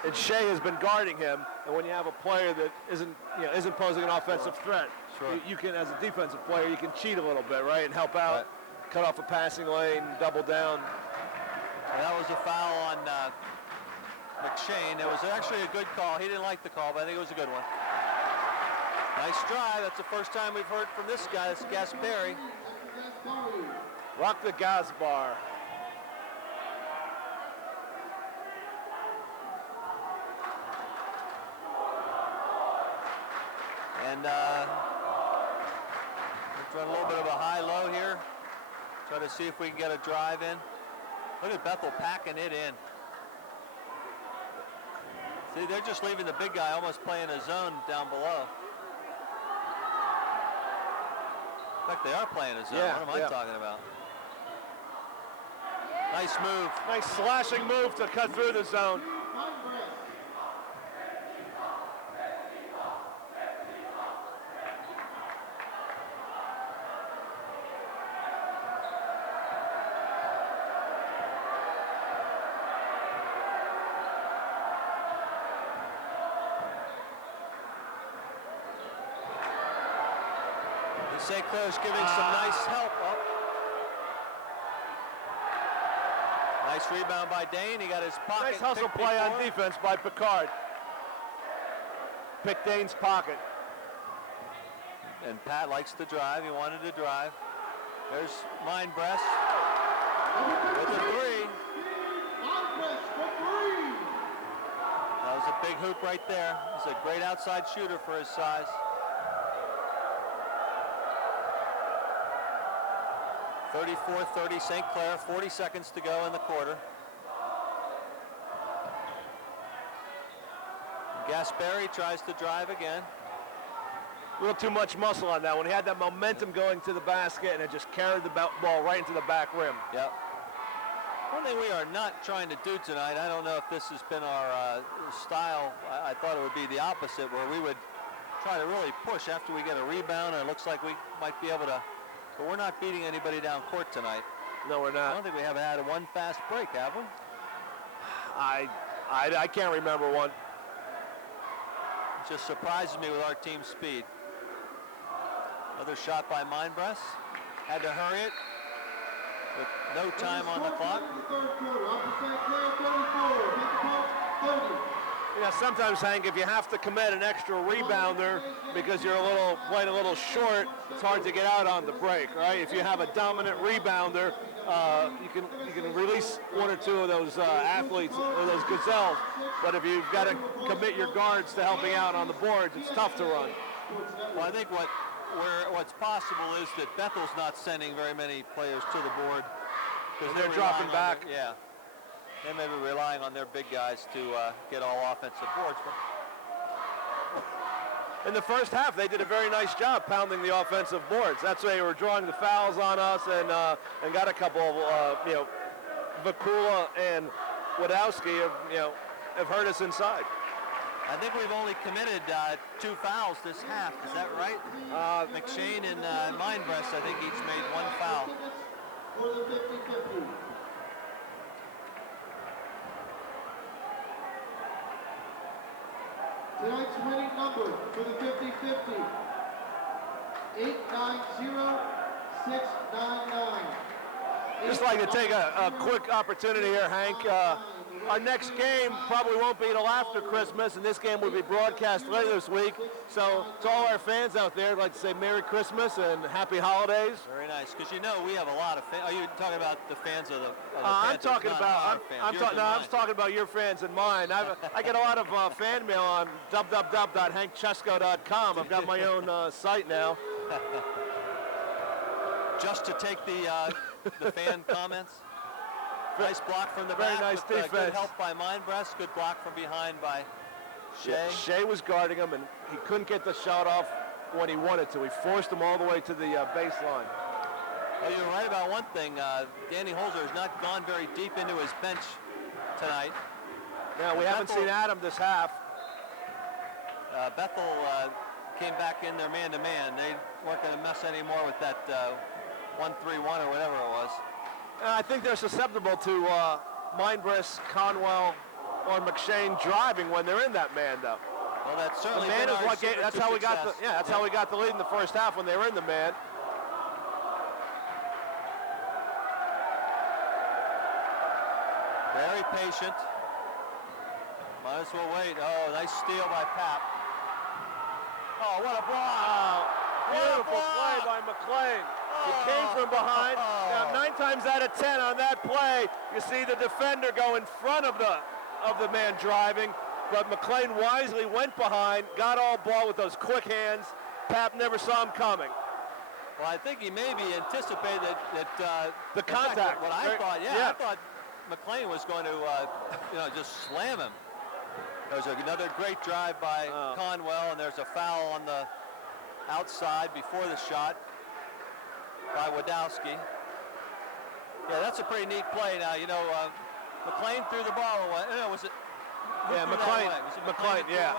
And Shea has been guarding him, and when you have a player that isn't posing an offensive threat, sure. you can, as a defensive player, you can cheat a little bit, right, and help out, cut off a passing lane, double down. And that was a foul on McShane. It was actually a good call. He didn't like the call, but I think it was a good one. Nice drive. That's the first time we've heard from this guy. That's Gasperi. Rock the gas bar. And let's run a little bit of a high-low here. Try to see if we can get a drive in. Look at Bethel packing it in. See, they're just leaving the big guy almost playing a zone down below. In fact, they are playing a zone. Yeah, what am I talking about? Nice move. Nice slashing move to cut through the zone. St. Clair's giving some nice help. Oh. Nice rebound by Dane. He got his pocket. Nice hustle play on defense by Picard. Pick Dane's pocket. And Pat likes to drive. He wanted to drive. There's Mindbreast with a three. That was a big hoop right there. He's a great outside shooter for his size. 34-30 St. Clair, 40 seconds to go in the quarter. Gasperi tries to drive again. A little too much muscle on that one. He had that momentum going to the basket, and it just carried the ball right into the back rim. Yep. One thing we are not trying to do tonight, I don't know if this has been our style. I thought it would be the opposite, where we would try to really push after we get a rebound, and it looks like we might be able to. But we're not beating anybody down court tonight. No, we're not. I don't think we have had one fast break, have we? I can't remember one. It just surprises me with our team's speed. Another shot by Mindbreast. Had to hurry it with no time on the clock. Sometimes, Hank, if you have to commit an extra rebounder because you're playing a little short, it's hard to get out on the break, right? If you have a dominant rebounder, you can release one or two of those athletes or those gazelles. But if you've got to commit your guards to helping out on the boards, it's tough to run. Well, I think what's possible is that Bethel's not sending very many players to the board because they're dropping back. Yeah. They may be relying on their big guys to get all offensive boards. But in the first half, they did a very nice job pounding the offensive boards. That's why they were drawing the fouls on us and got a couple of, Vakula and Wadowski have hurt us inside. I think we've only committed 2 fouls this half. Is that right? McShane and Mindbreast, I think, each made 1 foul. For the 50-50. Tonight's winning number for the 50-50, 890-699. Just like to take a quick opportunity here, Hank. Our next game probably won't be till after Christmas, and this game will be broadcast later this week. So to all our fans out there, I'd like to say Merry Christmas and Happy Holidays. Very nice, because you know we have a lot of fans. Are you talking about the fans of the I'm Panthers, talking not about our fans? I was talking about your fans and mine. I get a lot of fan mail on www.hankchesko.com. I've got my own site now. Just to take the fan comments. Nice block from the Very back. nice with, defense. Good help by Mindbreast. Good block from behind by Shea. Yeah, Shea was guarding him, and he couldn't get the shot off when he wanted to. He forced him all the way to the baseline. Well, you're right about one thing. Danny Holzer has not gone very deep into his bench tonight. Now, we haven't seen Adam this half. Bethel came back in their man-to-man. They weren't going to mess anymore with that 1-3-1 or whatever it was. I think they're susceptible to Mindbreast, Conwell, or McShane driving when they're in that man, though. Well, that's certainly the man been is our what secret that's to how we got success. the how we got the lead in the first half when they were in the man. Very patient. Might as well wait. Oh, nice steal by Pap. Oh, what a block! Beautiful play by McLean. He came from behind. Now, 9 times out of 10 on that play, you see the defender go in front of the man driving, but McLean wisely went behind, got all ball with those quick hands. Pap never saw him coming. Well, I think he maybe anticipated that the contact. What I thought, I thought McLean was going to, just slam him. There's another great drive by Conwell, and there's a foul on the outside before the shot by Wadowski. Yeah, that's a pretty neat play. Now, McLean threw the ball away. Was it? Yeah, McLean. McLean, yeah.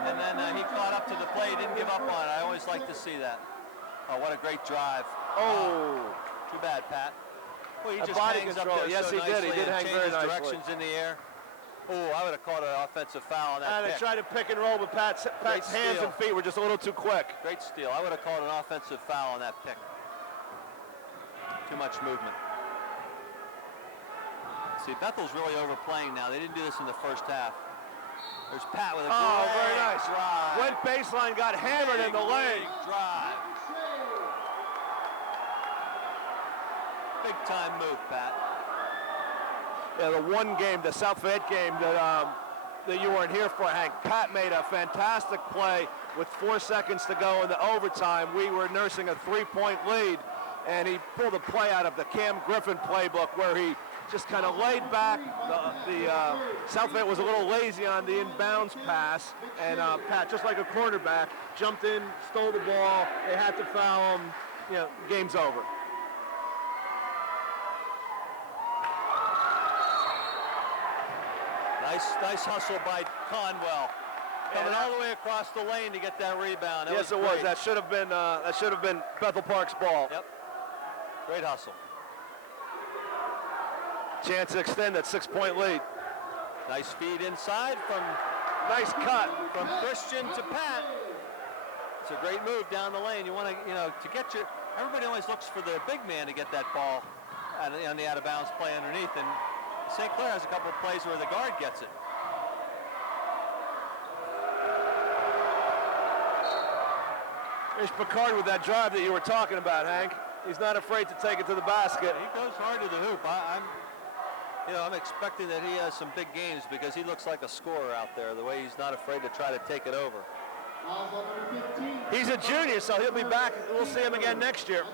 And then he caught up to the play. He didn't give up on it. I always like to see that. Oh, what a great drive. Oh. Too bad, Pat. Well, he A just body hangs control. up there Yes, so he did. He nicely did and hang very changes nicely. directions in the air. Oh, I would have caught an offensive foul on that And they pick. tried to pick and roll, but Pat's hands and feet were just a little too quick. Great steal. I would have called an offensive foul on that pick. Too much movement. See, Bethel's really overplaying now. They didn't do this in the first half. There's Pat with a great very nice drive. Went baseline, got hammered in the lane. Big drive. Big time move, Pat. Yeah, the one game, the South Fayette game that you weren't here for, Hank. Pat made a fantastic play with 4 seconds to go in the overtime. We were nursing a 3-point lead, and he pulled a play out of the Cam Griffin playbook where he just kind of laid back. The South Fayette was a little lazy on the inbounds pass, and Pat, just like a cornerback, jumped in, stole the ball. They had to foul him. Game's over. Nice hustle by Conwell. Coming all the way across the lane to get that rebound. Yes, it was. That should have been Bethel Park's ball. Yep. Great hustle. Chance to extend that 6-point lead. Nice feed inside from nice cut from Christian to Pat. It's a great move down the lane. You want to, to get your. Everybody always looks for the big man to get that ball on the out of bounds play underneath, and St. Clair has a couple of plays where the guard gets it. There's Picard with that drive that you were talking about, Hank. He's not afraid to take it to the basket. He goes hard to the hoop. I'm expecting that he has some big games because he looks like a scorer out there, the way he's not afraid to try to take it over. He's a junior, so he'll be back. We'll see him again next year.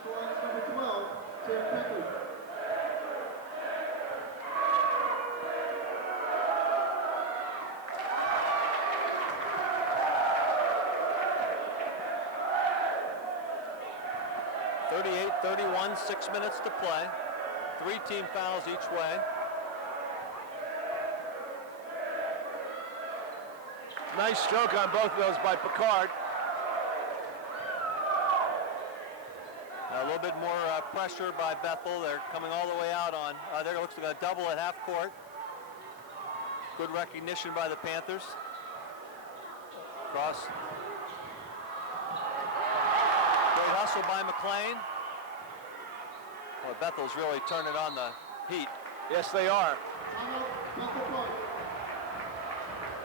.38-31, 6 minutes to play. 3 team fouls each way. Nice stroke on both of those by Picard. A little bit more pressure by Bethel. They're coming all the way out on. There looks like a double at half court. Good recognition by the Panthers. Cross. Great hustle by McLean. Well, Bethel's really turning on the heat. Yes, they are.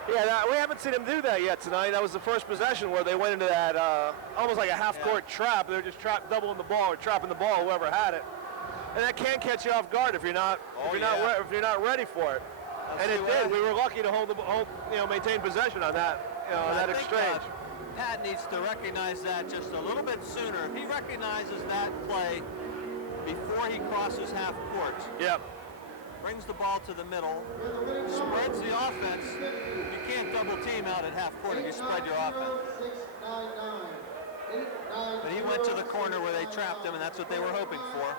Yeah, we haven't seen him do that yet tonight. That was the first possession where they went into that almost like a half-court trap. They're just doubling the ball or trapping the ball, whoever had it, and that can catch you off guard if you're not ready for it. And it did. We were lucky to maintain possession on that, on that exchange. Pat needs to recognize that just a little bit sooner. If he recognizes that play before he crosses half court. Yep. Brings the ball to the middle, spreads the offense. You can't double team out at half court if you spread your offense. But he went to the corner where they trapped him, and that's what they were hoping for.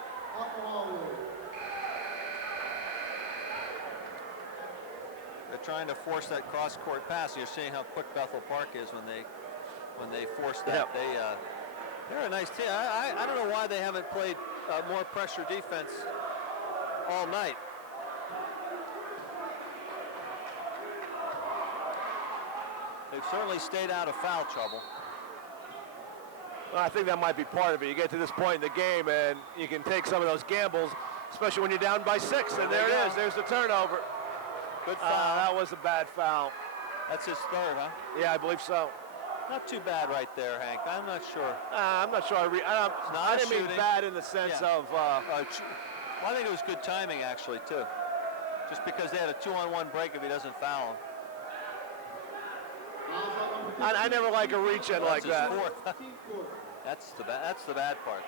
They're trying to force that cross-court pass. You're seeing how quick Bethel Park is when they force that. Yep. They're a nice team. I don't know why they haven't played more pressure defense all night. They've certainly stayed out of foul trouble. Well, I think that might be part of it. You get to this point in the game and you can take some of those gambles, especially when you're down by 6. And there it is. There's the turnover. Good foul. That was a bad foul. That's his third, huh? Yeah, I believe so. Not too bad right there, Hank. I'm not sure. I'm not sure. I didn't mean bad in the sense of... well, I think it was good timing, actually, too. Just because they had a 2-on-1 break if he doesn't foul him. I never like a reach-in like that. That's the bad part.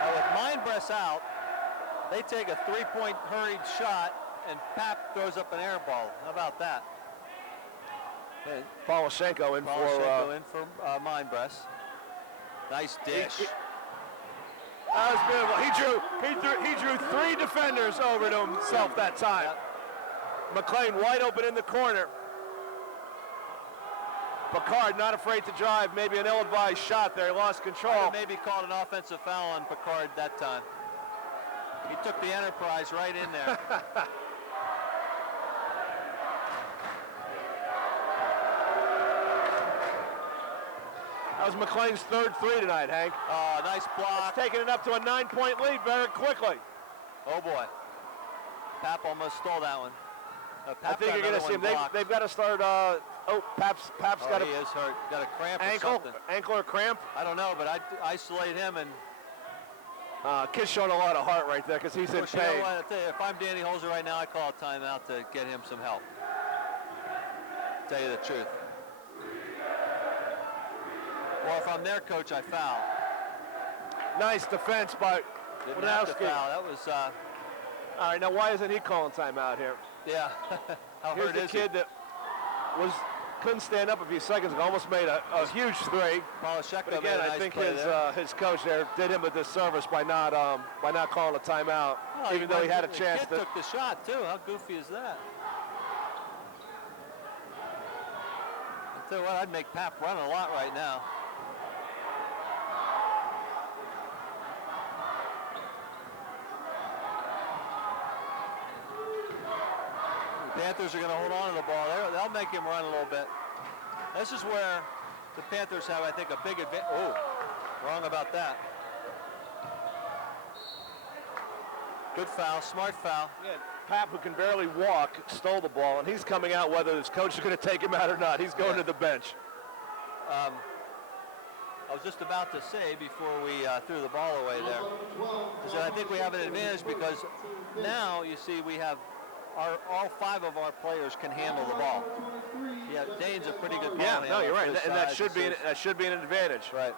Now with Mindbress out, they take a 3-point hurried shot, and Pap throws up an air ball. How about that? Polishenko in for Mindbress. Nice dish. That was beautiful. He drew 3 defenders over to himself that time. Yep. McLean wide open in the corner. Picard not afraid to drive. Maybe an ill-advised shot there. He lost control. Maybe called an offensive foul on Picard that time. He took the Enterprise right in there. That was McLean's third 3 tonight, Hank. Nice block. Taking it up to a 9-point lead very quickly. Oh, boy. Pap almost stole that one. I think you're going to see him. They've got to start. Pap's got he is hurt. Got a cramp or something. Ankle or cramp? I don't know, but I isolate him and. Kid's showing a lot of heart right there because he's in pain. You know what, I tell you, if I'm Danny Holzer right now, I call a timeout to get him some help. Tell you the truth. Or if I'm their coach, I foul. Nice defense by Wadowski. That was. All right, now why isn't he calling timeout here? Yeah. How Here's hurt the is kid he? that couldn't stand up a few seconds ago, almost made a huge 3. But again, I think his coach there did him a disservice by not calling a timeout, even though he had a chance to. The kid took the shot too. How goofy is that? I'll tell you what, I'd make Pap run a lot right now. Panthers are going to hold on to the ball. They'll make him run a little bit. This is where the Panthers have, I think, a big advantage. Oh, wrong about that. Good foul, smart foul. Yeah, Pap, who can barely walk, stole the ball, and he's coming out whether his coach is going to take him out or not. He's going to the bench. I was just about to say before we threw the ball away there, is that I think we have an advantage because now, you see, we have all 5 of our players can handle the ball. Yeah, Dane's a pretty good ball handler. Yeah, no, you're right, and that should be an advantage. Right.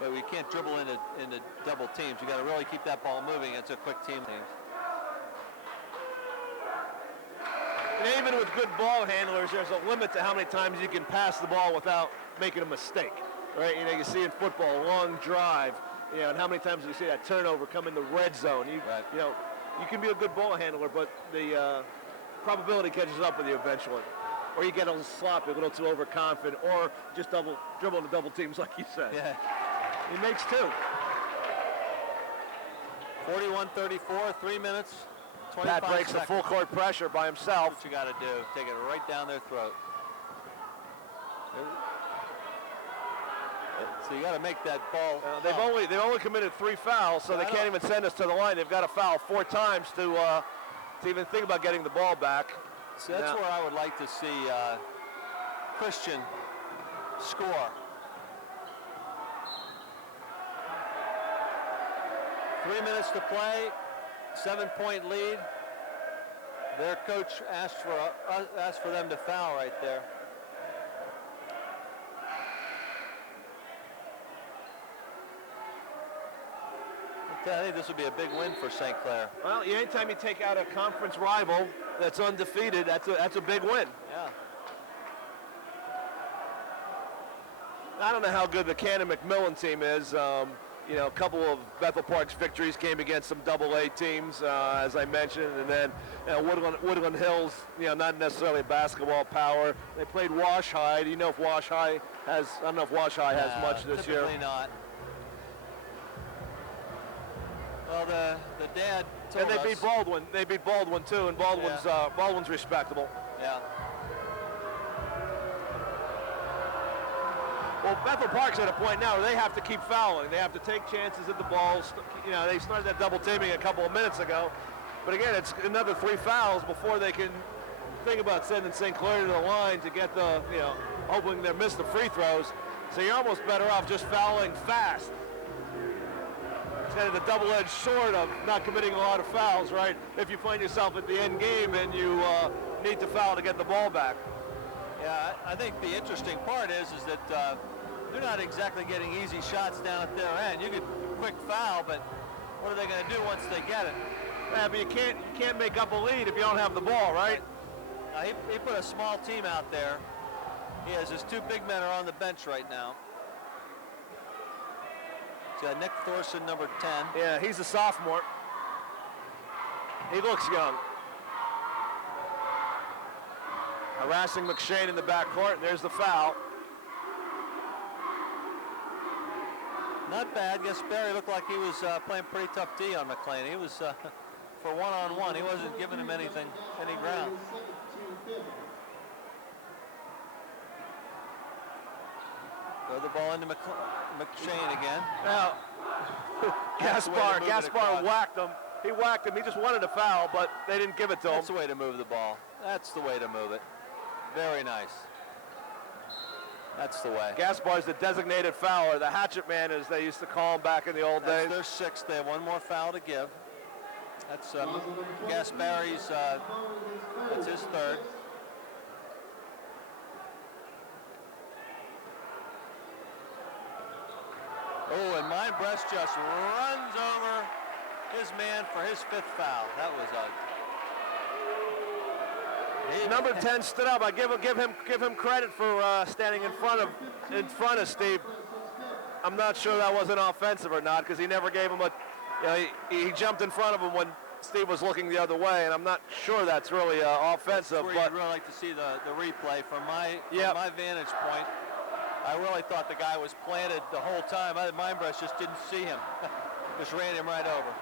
But we can't dribble into double teams. You got to really keep that ball moving. It's a quick team. And even with good ball handlers, there's a limit to how many times you can pass the ball without making a mistake. right? You know, you see in football, a long drive, you know, and how many times do you see that turnover come in the red zone? You know, you can be a good ball handler, but the probability catches up with you eventually. Or you get a little sloppy, a little too overconfident, or just dribble into double teams like you said. Yeah. He makes two. 41-34, 3 minutes, 25 Pat breaks seconds. the full court pressure by himself. That's what you got to do. Take it right down their throat. So you got to make that ball. They've only committed 3 fouls, so they can't even send us to the line. They've got to foul 4 times to even think about getting the ball back. So that's where I would like to see Christian score. 3 minutes to play, 7-point lead. Their coach asked for them to foul right there. I think this would be a big win for St. Clair. Well, anytime you take out a conference rival that's undefeated, that's a big win. Yeah. I don't know how good the Cannon McMillan team is. You know, a couple of Bethel Park's victories came against some AA teams, as I mentioned, and then Woodland Hills, you know, not necessarily basketball power. They played Wash High. Do you know if Wash High has? I don't know if Wash High has much this year. Typically not. Well, the dad told and they beat Baldwin. They beat Baldwin too, and Baldwin's respectable. Yeah. Well, Bethel Park's at a point now where they have to keep fouling. They have to take chances at the balls. You know, they started that double teaming a couple of minutes ago. But again, it's another 3 fouls before they can think about sending St. Clair to the line to get the, you know, hoping they miss the free throws. So you're almost better off just fouling fast. It's kind of the double-edged sword of not committing a lot of fouls, right? If you find yourself at the end game and you need to foul to get the ball back. Yeah, I think the interesting part is that they're not exactly getting easy shots down at their end. You could quick foul, but what are they going to do once they get it? Yeah, but you can't make up a lead if you don't have the ball, right? He put a small team out there. He has his 2 big men are on the bench right now. He's got Nick Thorson, number 10. Yeah, he's a sophomore. He looks young. Harassing McShane in the backcourt, and there's the foul. Not bad. Gaspari looked like he was playing pretty tough D on McLean. He was, for one-on-one, he wasn't giving him any ground. Throw the ball into McShane again. Now, Gaspar whacked him. He whacked him. He just wanted a foul, but they didn't give it to him. That's the way to move the ball. That's the way to move it. Very nice. That's the way. Gaspar's the designated fouler, the hatchet man, as they used to call him back in the old days. That's their 6th. They have 1 more foul to give. That's Gaspari's, that's his 3rd. Oh, and Mindbreast just runs over his man for his 5th foul. That was Number 10 stood up. I give him credit for standing in front of Steve. I'm not sure that wasn't offensive or not, because he never gave him a. You know, he jumped in front of him when Steve was looking the other way, and I'm not sure that's really offensive. But I'd really like to see the replay from my vantage point. I really thought the guy was planted the whole time. Mindbreast just didn't see him. Just ran him right over.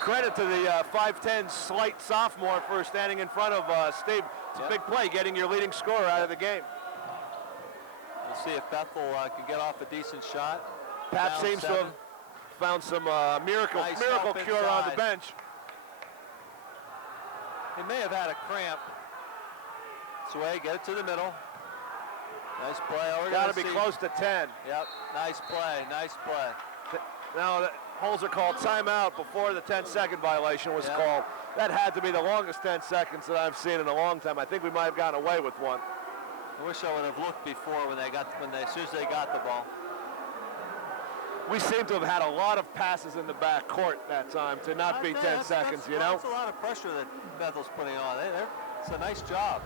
Credit to the 5'10" slight sophomore for standing in front of Steve. It's a big play, getting your leading scorer out of the game. We'll see if Bethel can get off a decent shot. Pat seems to have found some miracle cure on the bench. He may have had a cramp. Sway, get it to the middle. Nice play. Got to be close to 10. Yep, nice play. Now, Holzer called timeout before the 10-second violation was called. That had to be the longest 10 seconds that I've seen in a long time. I think we might have gotten away with one. I wish I would have looked before as soon as they got the ball. We seem to have had a lot of passes in the back court that time to not be 10 seconds, you know? That's a lot of pressure that Bethel's putting on. It's a nice job.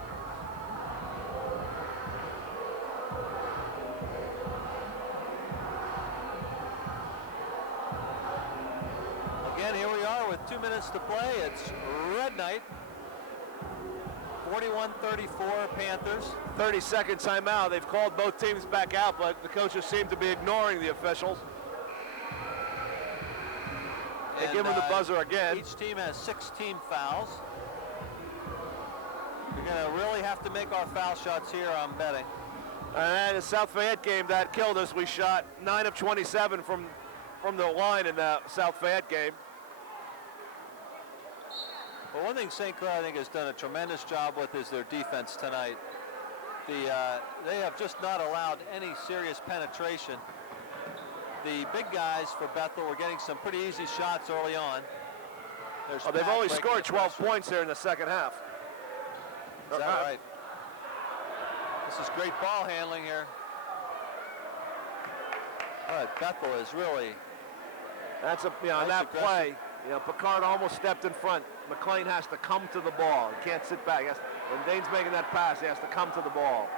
2 minutes to play. It's red night. 41-34 Panthers. 30-second timeout. They've called both teams back out, but the coaches seem to be ignoring the officials. They give them the buzzer again. Each team has 16 fouls. We're going to really have to make our foul shots here, I'm betting. And the South Fayette game, that killed us. We shot 9 of 27 from the line in the South Fayette game. Well, one thing St. Clair, I think, has done a tremendous job with is their defense tonight. They have just not allowed any serious penetration. The big guys for Bethel were getting some pretty easy shots early on. They've only scored 12 points here in the second half. Is that right? This is great ball handling here. Bethel is really... That's on that play, Picard almost stepped in front. McLean has to come to the ball. He can't sit back. When Dane's making that pass, he has to come to the ball.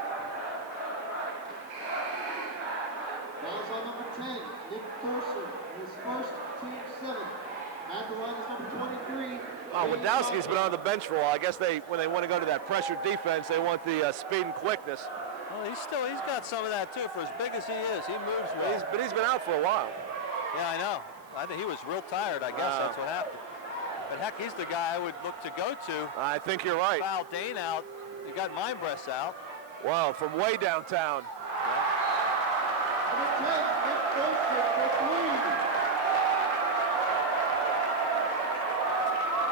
Fouls on number 10, Nick Thorson, his first, team 7. At the line is number 23. Wadowski's been on the bench for a while. I guess when they want to go to that pressure defense, they want the speed and quickness. Well, he's got some of that too. For as big as he is, he moves well. But he's been out for a while. Yeah, I know. I think he was real tired. I guess that's what happened. But heck, he's the guy I would look to go to. I think you're right. Foul Dane out. You got Mindbreast out. Wow, from way downtown. Number 10, Nick Thorson for 3.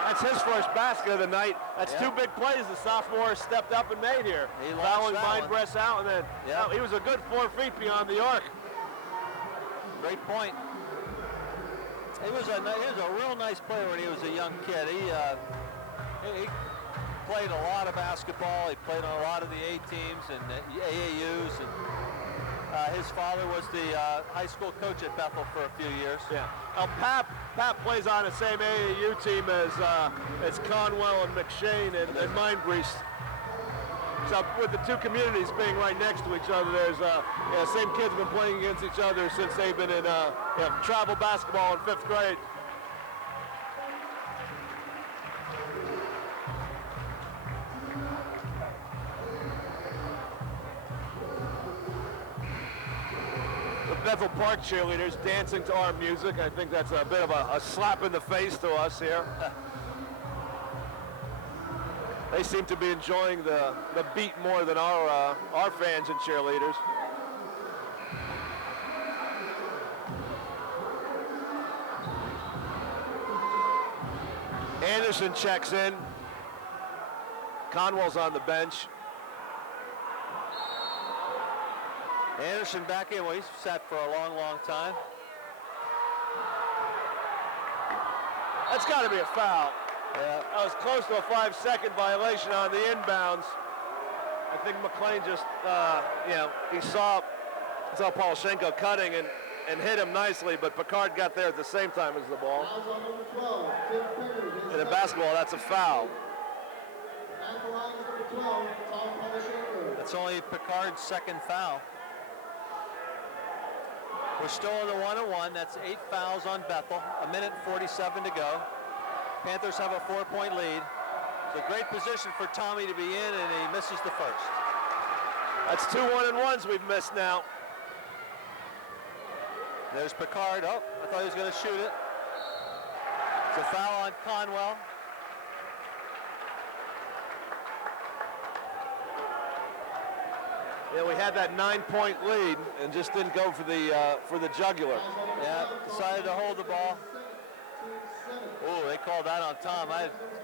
That's his first basket of the night. That's 2 big plays the sophomore stepped up and made here. He fouling launched Mindbreast out, and then he was a good 4 feet beyond the arc. Great point. He was a real nice player when he was a young kid. He played a lot of basketball. He played on a lot of the A teams and AAUs. And his father was the high school coach at Bethel for a few years. Yeah. Now Pap plays on the same AAU team as Conwell and McShane and Mindbreast. So with the two communities being right next to each other, there's same kids have been playing against each other since they've been in travel basketball in 5th grade. The Bethel Park cheerleaders dancing to our music. I think that's a bit of a slap in the face to us here. They seem to be enjoying the beat more than our fans and cheerleaders. Anderson checks in. Conwell's on the bench. Anderson back in. Well, he's sat for a long, long time. That's got to be a foul. Yeah. That was close to a 5-second violation on the inbounds. I think McLean just, he saw Poloshenko cutting and hit him nicely, but Picard got there at the same time as the ball. Fouls on number 12, Tim Pickard. In a basketball, that's a foul. At the line is number 12, Tom Poloshenko. That's only Picard's second foul. We're still in the 1-1. That's 8 fouls on Bethel. 1:47 to go. Panthers have a 4-point lead. It's a great position for Tommy to be in, and he misses the first. That's 2 1-and-1s we've missed now. There's Picard. Oh, I thought he was going to shoot it. It's a foul on Conwell. Yeah, we had that 9-point lead and just didn't go for the jugular. Yeah, decided to hold the ball. Oh, they called that on Tom.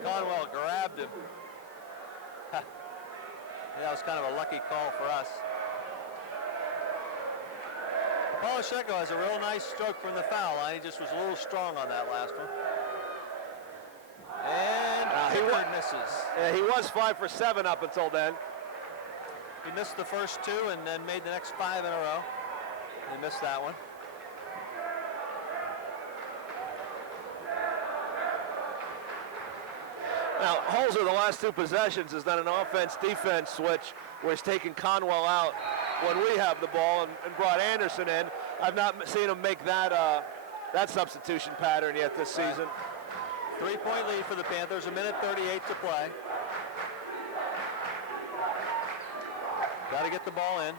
Conwell grabbed him. Yeah, that was kind of a lucky call for us. Poloshenko has a real nice stroke from the foul line. He just was a little strong on that last one. And Pickard misses. Yeah, he was 5 for 7 up until then. He missed the first 2 and then made the next 5 in a row. He missed that one. Now, Holzer, the last 2 possessions, has done an offense-defense switch where he's taken Conwell out when we have the ball and brought Anderson in. I've not seen him make that substitution pattern yet this season. 3-point lead for the Panthers, 1:38 to play. Got to get the ball in.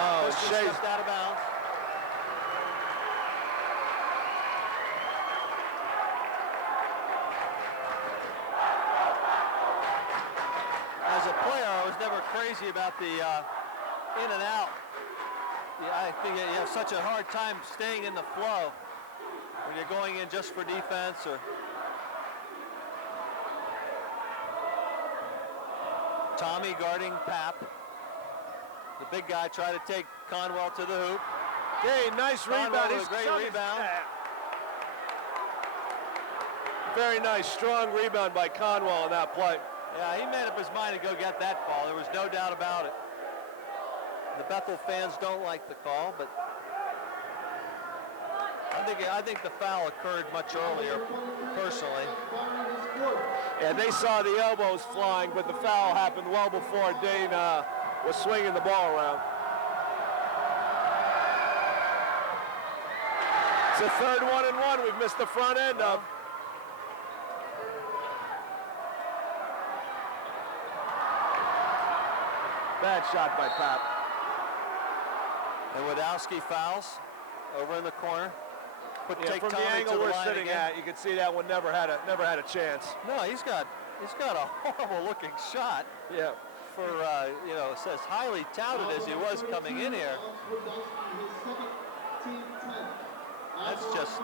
Oh, Shea stepped out of bounds. As a player, I was never crazy about the in and out. Yeah, I think you have such a hard time staying in the flow when you're going in just for defense. Or Tommy guarding Pap. The big guy tried to take Conwell to the hoop. Okay, nice rebound. He's a great rebound. Very nice, strong rebound by Conwell in that play. Yeah, he made up his mind to go get that ball. There was no doubt about it. The Bethel fans don't like the call, but I think the foul occurred much earlier, personally. Yeah, they saw the elbows flying, but the foul happened well before Dane was swinging the ball around. It's a third 1-and-1 we've missed the front end of. Bad shot by Pap. And Wadowski fouls over in the corner. Yeah, from the angle we're sitting at, you can see that one never had a chance. No, he's got a horrible looking shot. Yeah. For you know, as highly touted as he was coming in here. That's just.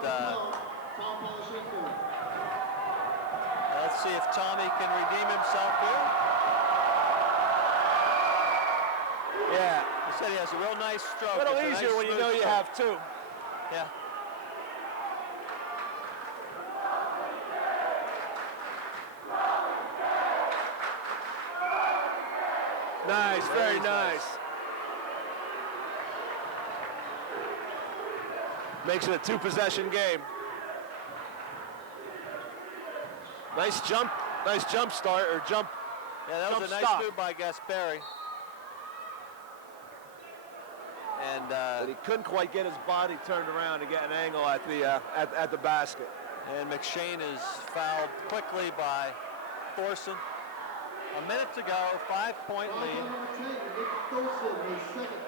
Let's see if Tommy can redeem himself here. Yeah. He said he has a real nice stroke. A little easier when you know you have two. Yeah. Nice, very nice. Makes it a two-possession game. Nice jump start, or jump. Yeah, that was a nice move by Gasperi. And but he couldn't quite get his body turned around to get an angle at the basket. And McShane is fouled quickly by Thorson. A minute to go, 5-point lead. Number 10, Nick Thorson is second.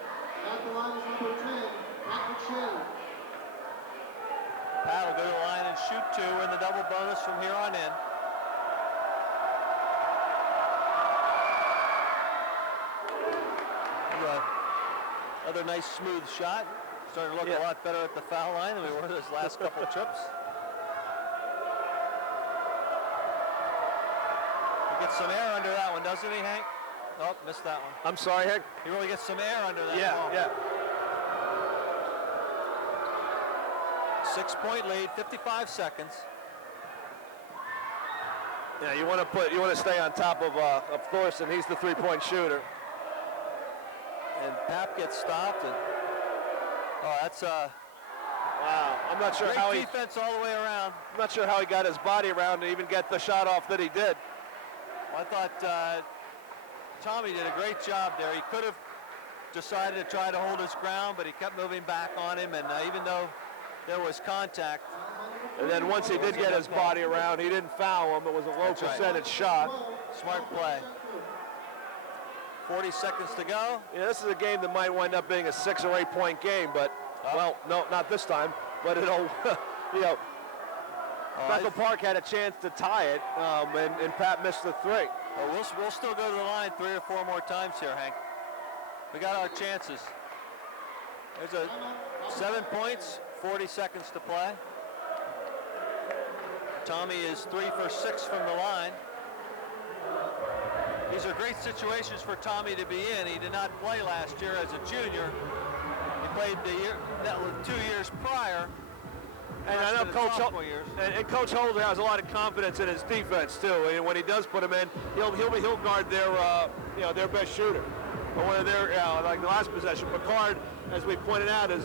At the line is number 10, Pat McShane. Pat will go to the line and shoot two in the double bonus from here on in. Another nice smooth shot. Starting to look a lot better at the foul line than we were those last couple of trips. He gets some air under that one, doesn't he, Hank? Oh, missed that one. I'm sorry, Hank. He really gets some air under that one. Yeah. 6-point lead, 55 seconds. Yeah, you want to stay on top of Thorson. He's the three-point shooter. And Pap gets stopped, and that's wow. I'm not sure great how defense all the way around. I'm not sure how he got his body around to even get the shot off that he did. Well, I thought Tommy did a great job there. He could have decided to try to hold his ground, but he kept moving back on him, and even though there was contact. And then once he did get his body around, he didn't foul him. It was a low percentage shot. Smart play. 40 seconds to go. Yeah, this is a game that might wind up being a 6 or 8 point game, but well, no, not this time. But it'll, Bethel Park had a chance to tie it, and Pat missed the three. Well, we'll still go to the line 3 or 4 more times here, Hank. We got our chances. There's a 7 points, 40 seconds to play. Tommy is 3 for 6 from the line. These are great situations for Tommy to be in. He did not play last year as a junior. He played the year, that was 2 years prior. And I know Coach Holder has a lot of confidence in his defense too. And when he does put him in, he'll guard their best shooter. Or one of their like the last possession, Picard, as we pointed out, is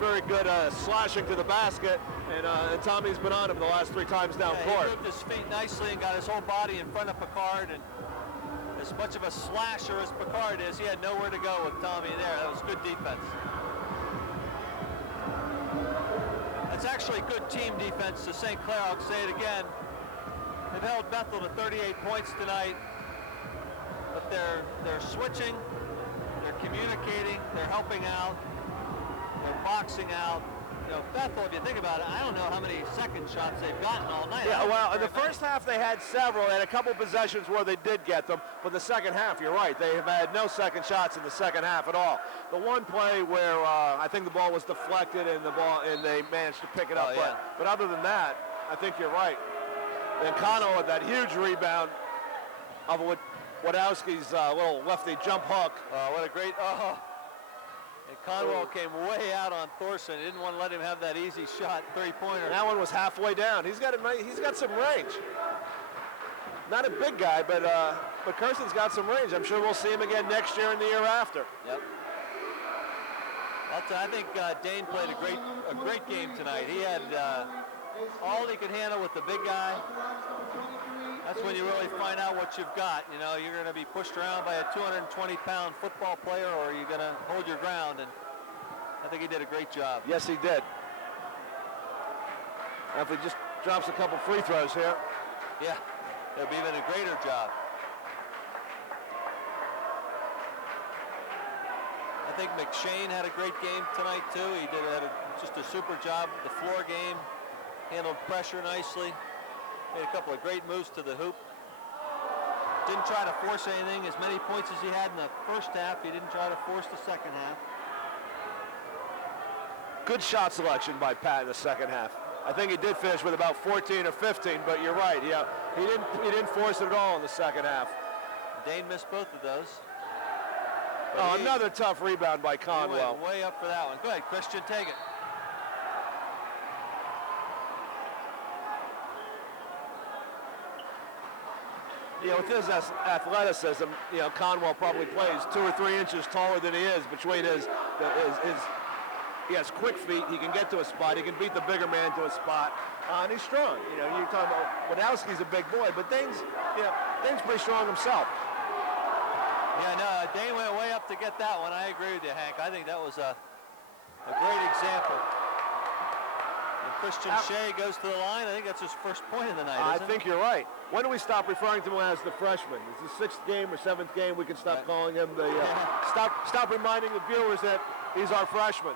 very good slashing to the basket, and Tommy's been on him the last 3 times down court. He moved his feet nicely and got his whole body in front of Picard, and as much of a slasher as Picard is, he had nowhere to go with Tommy there. That was good defense. That's actually good team defense to St. Clair. I'll say it again. They've held Bethel to 38 points tonight, but they're switching, they're communicating, they're helping out, they're boxing out. You know, Bethel, if you think about it, I don't know how many second shots they've gotten all night. Yeah, well, in the first half they had several, and a couple possessions where they did get them, but the second half, you're right, they have had no second shots in the second half at all. The one play where I think the ball was deflected and they managed to pick it up, yeah. but other than that, I think you're right. And Connell with that huge rebound of Wadowski's little lefty jump hook. What a great, and Conwell came way out on Thorson. He didn't want to let him have that easy shot, three-pointer. That one was halfway down. He's got some range. Not a big guy, but Kirsten's got some range. I'm sure we'll see him again next year and the year after. Yep. I think Dane played a great game tonight. He had all he could handle with the big guy. That's when you really find out what you've got. You know, you're going to be pushed around by a 220-pound football player, or you're going to hold your ground, and I think he did a great job. Yes, he did. If he just drops a couple free throws here. Yeah, it'll be even a greater job. I think McShane had a great game tonight, too. He had just a super job. The floor game, handled pressure nicely. Made a couple of great moves to the hoop. Didn't try to force anything. As many points as he had in the first half, he didn't try to force the second half. Good shot selection by Pat in the second half. I think he did finish with about 14 or 15, but you're right. Yeah, he didn't force it at all in the second half. Dane missed both of those. Another tough rebound by Conwell. He went way up for that one. Go ahead, Christian, take it. You know, with his athleticism, you know, Conwell probably plays 2 or 3 inches taller than he is between he has quick feet. He can get to a spot. He can beat the bigger man to a spot. And he's strong. You know, you're talking about Wadowski's a big boy, but Dane's pretty strong himself. Yeah, no, Dane went way up to get that one. I agree with you, Hank. I think that was a great example. And Christian Shea goes to the line. I think that's his first point of the night, I think you're right. When do we stop referring to him as the freshman? Is the 6th game or 7th game we can stop calling him the... Stop reminding the viewers that he's our freshman.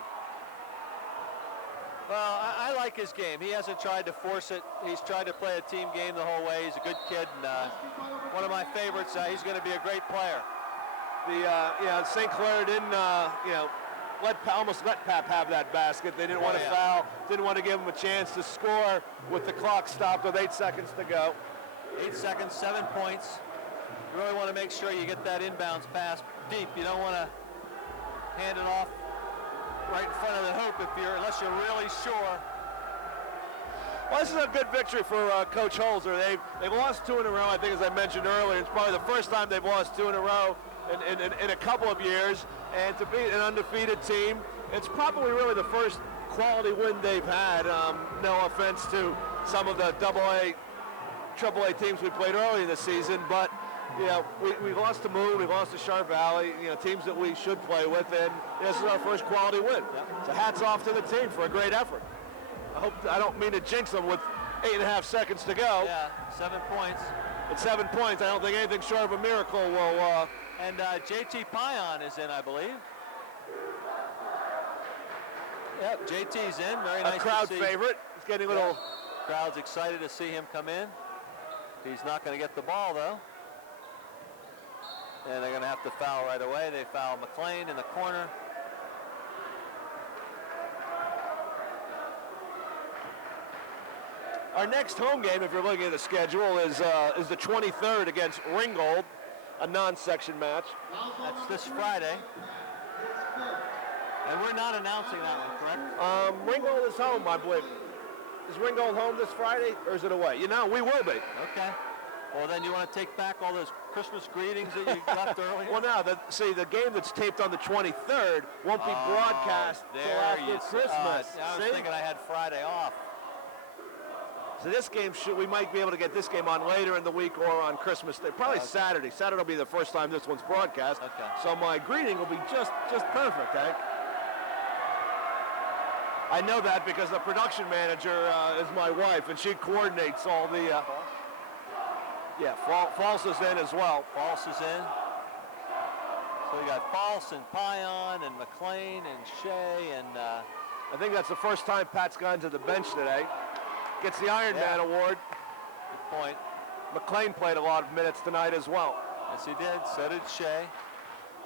Well, I like his game. He hasn't tried to force it. He's tried to play a team game the whole way. He's a good kid, and one of my favorites. He's going to be a great player. St. Clair didn't, almost let Pap have that basket. They didn't want to foul, didn't want to give him a chance to score with the clock stopped with 8 seconds to go. 8 seconds, 7 points. You really want to make sure you get that inbounds pass deep. You don't want to hand it off right in front of the hoop unless you're really sure. Well, this is a good victory for Coach Holzer. They've lost 2 in a row, I think, as I mentioned earlier. It's probably the first time they've lost 2 in a row in a couple of years. And to beat an undefeated team, it's probably really the first quality win they've had. No offense to some of the AA, AAA teams we played early in the season, but we lost to Moon, we lost to Char Valley, teams that we should play with, and this is our first quality win. So hats off to the team for a great effort. I don't mean to jinx them with 8.5 seconds to go. Yeah, 7 points. At 7 points, I don't think anything short of a miracle will... And JT Pion is in, I believe. Yep, JT's in. Very nice. A crowd to see. favorite. He's getting a little... Crowd's excited to see him come in. He's not going to get the ball, though. And they're going to have to foul right away. They foul McLean in the corner. Our next home game, if you're looking at the schedule, is the 23rd against Ringgold, a non-section match. That's this Friday. And we're not announcing that one, correct? Ringgold is home, I believe. Is Ringgold home this Friday, or is it away? We will be. Okay. Well, then you want to take back all those Christmas greetings that you left earlier? Well, now, the game that's taped on the 23rd won't be broadcast until after Christmas. I was thinking I had Friday off. So this game, we might be able to get this game on later in the week or on Christmas Day. Probably Saturday. Saturday will be the first time this one's broadcast. Okay. So my greeting will be just perfect, Hank. I know that because the production manager is my wife, and she coordinates all the. Yeah, False is in as well. False is in. So we got False and Pion and McLean and Shea and. I think that's the first time Pat's gone to the bench today. Gets the Iron Man award. Good point. McLean played a lot of minutes tonight as well. Yes, he did. So did Shea.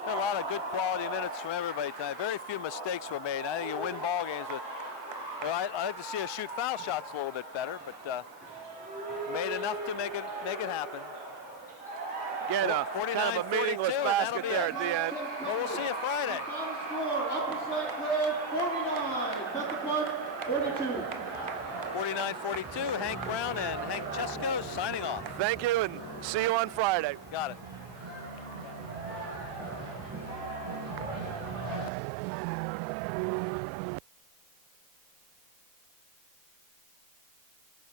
A lot of good quality minutes from everybody tonight. Very few mistakes were made. I think you win ball games with. I'd like to see us shoot foul shots a little bit better, but made enough to make it happen. Again, kind of a meaningless basket there at the end. Well, we'll see you Friday. Final score, Upper St. Clair 49, Bethel Park 42. 49-42, Hank Brown and Hank Chesko signing off. Thank you, and see you on Friday. Got it.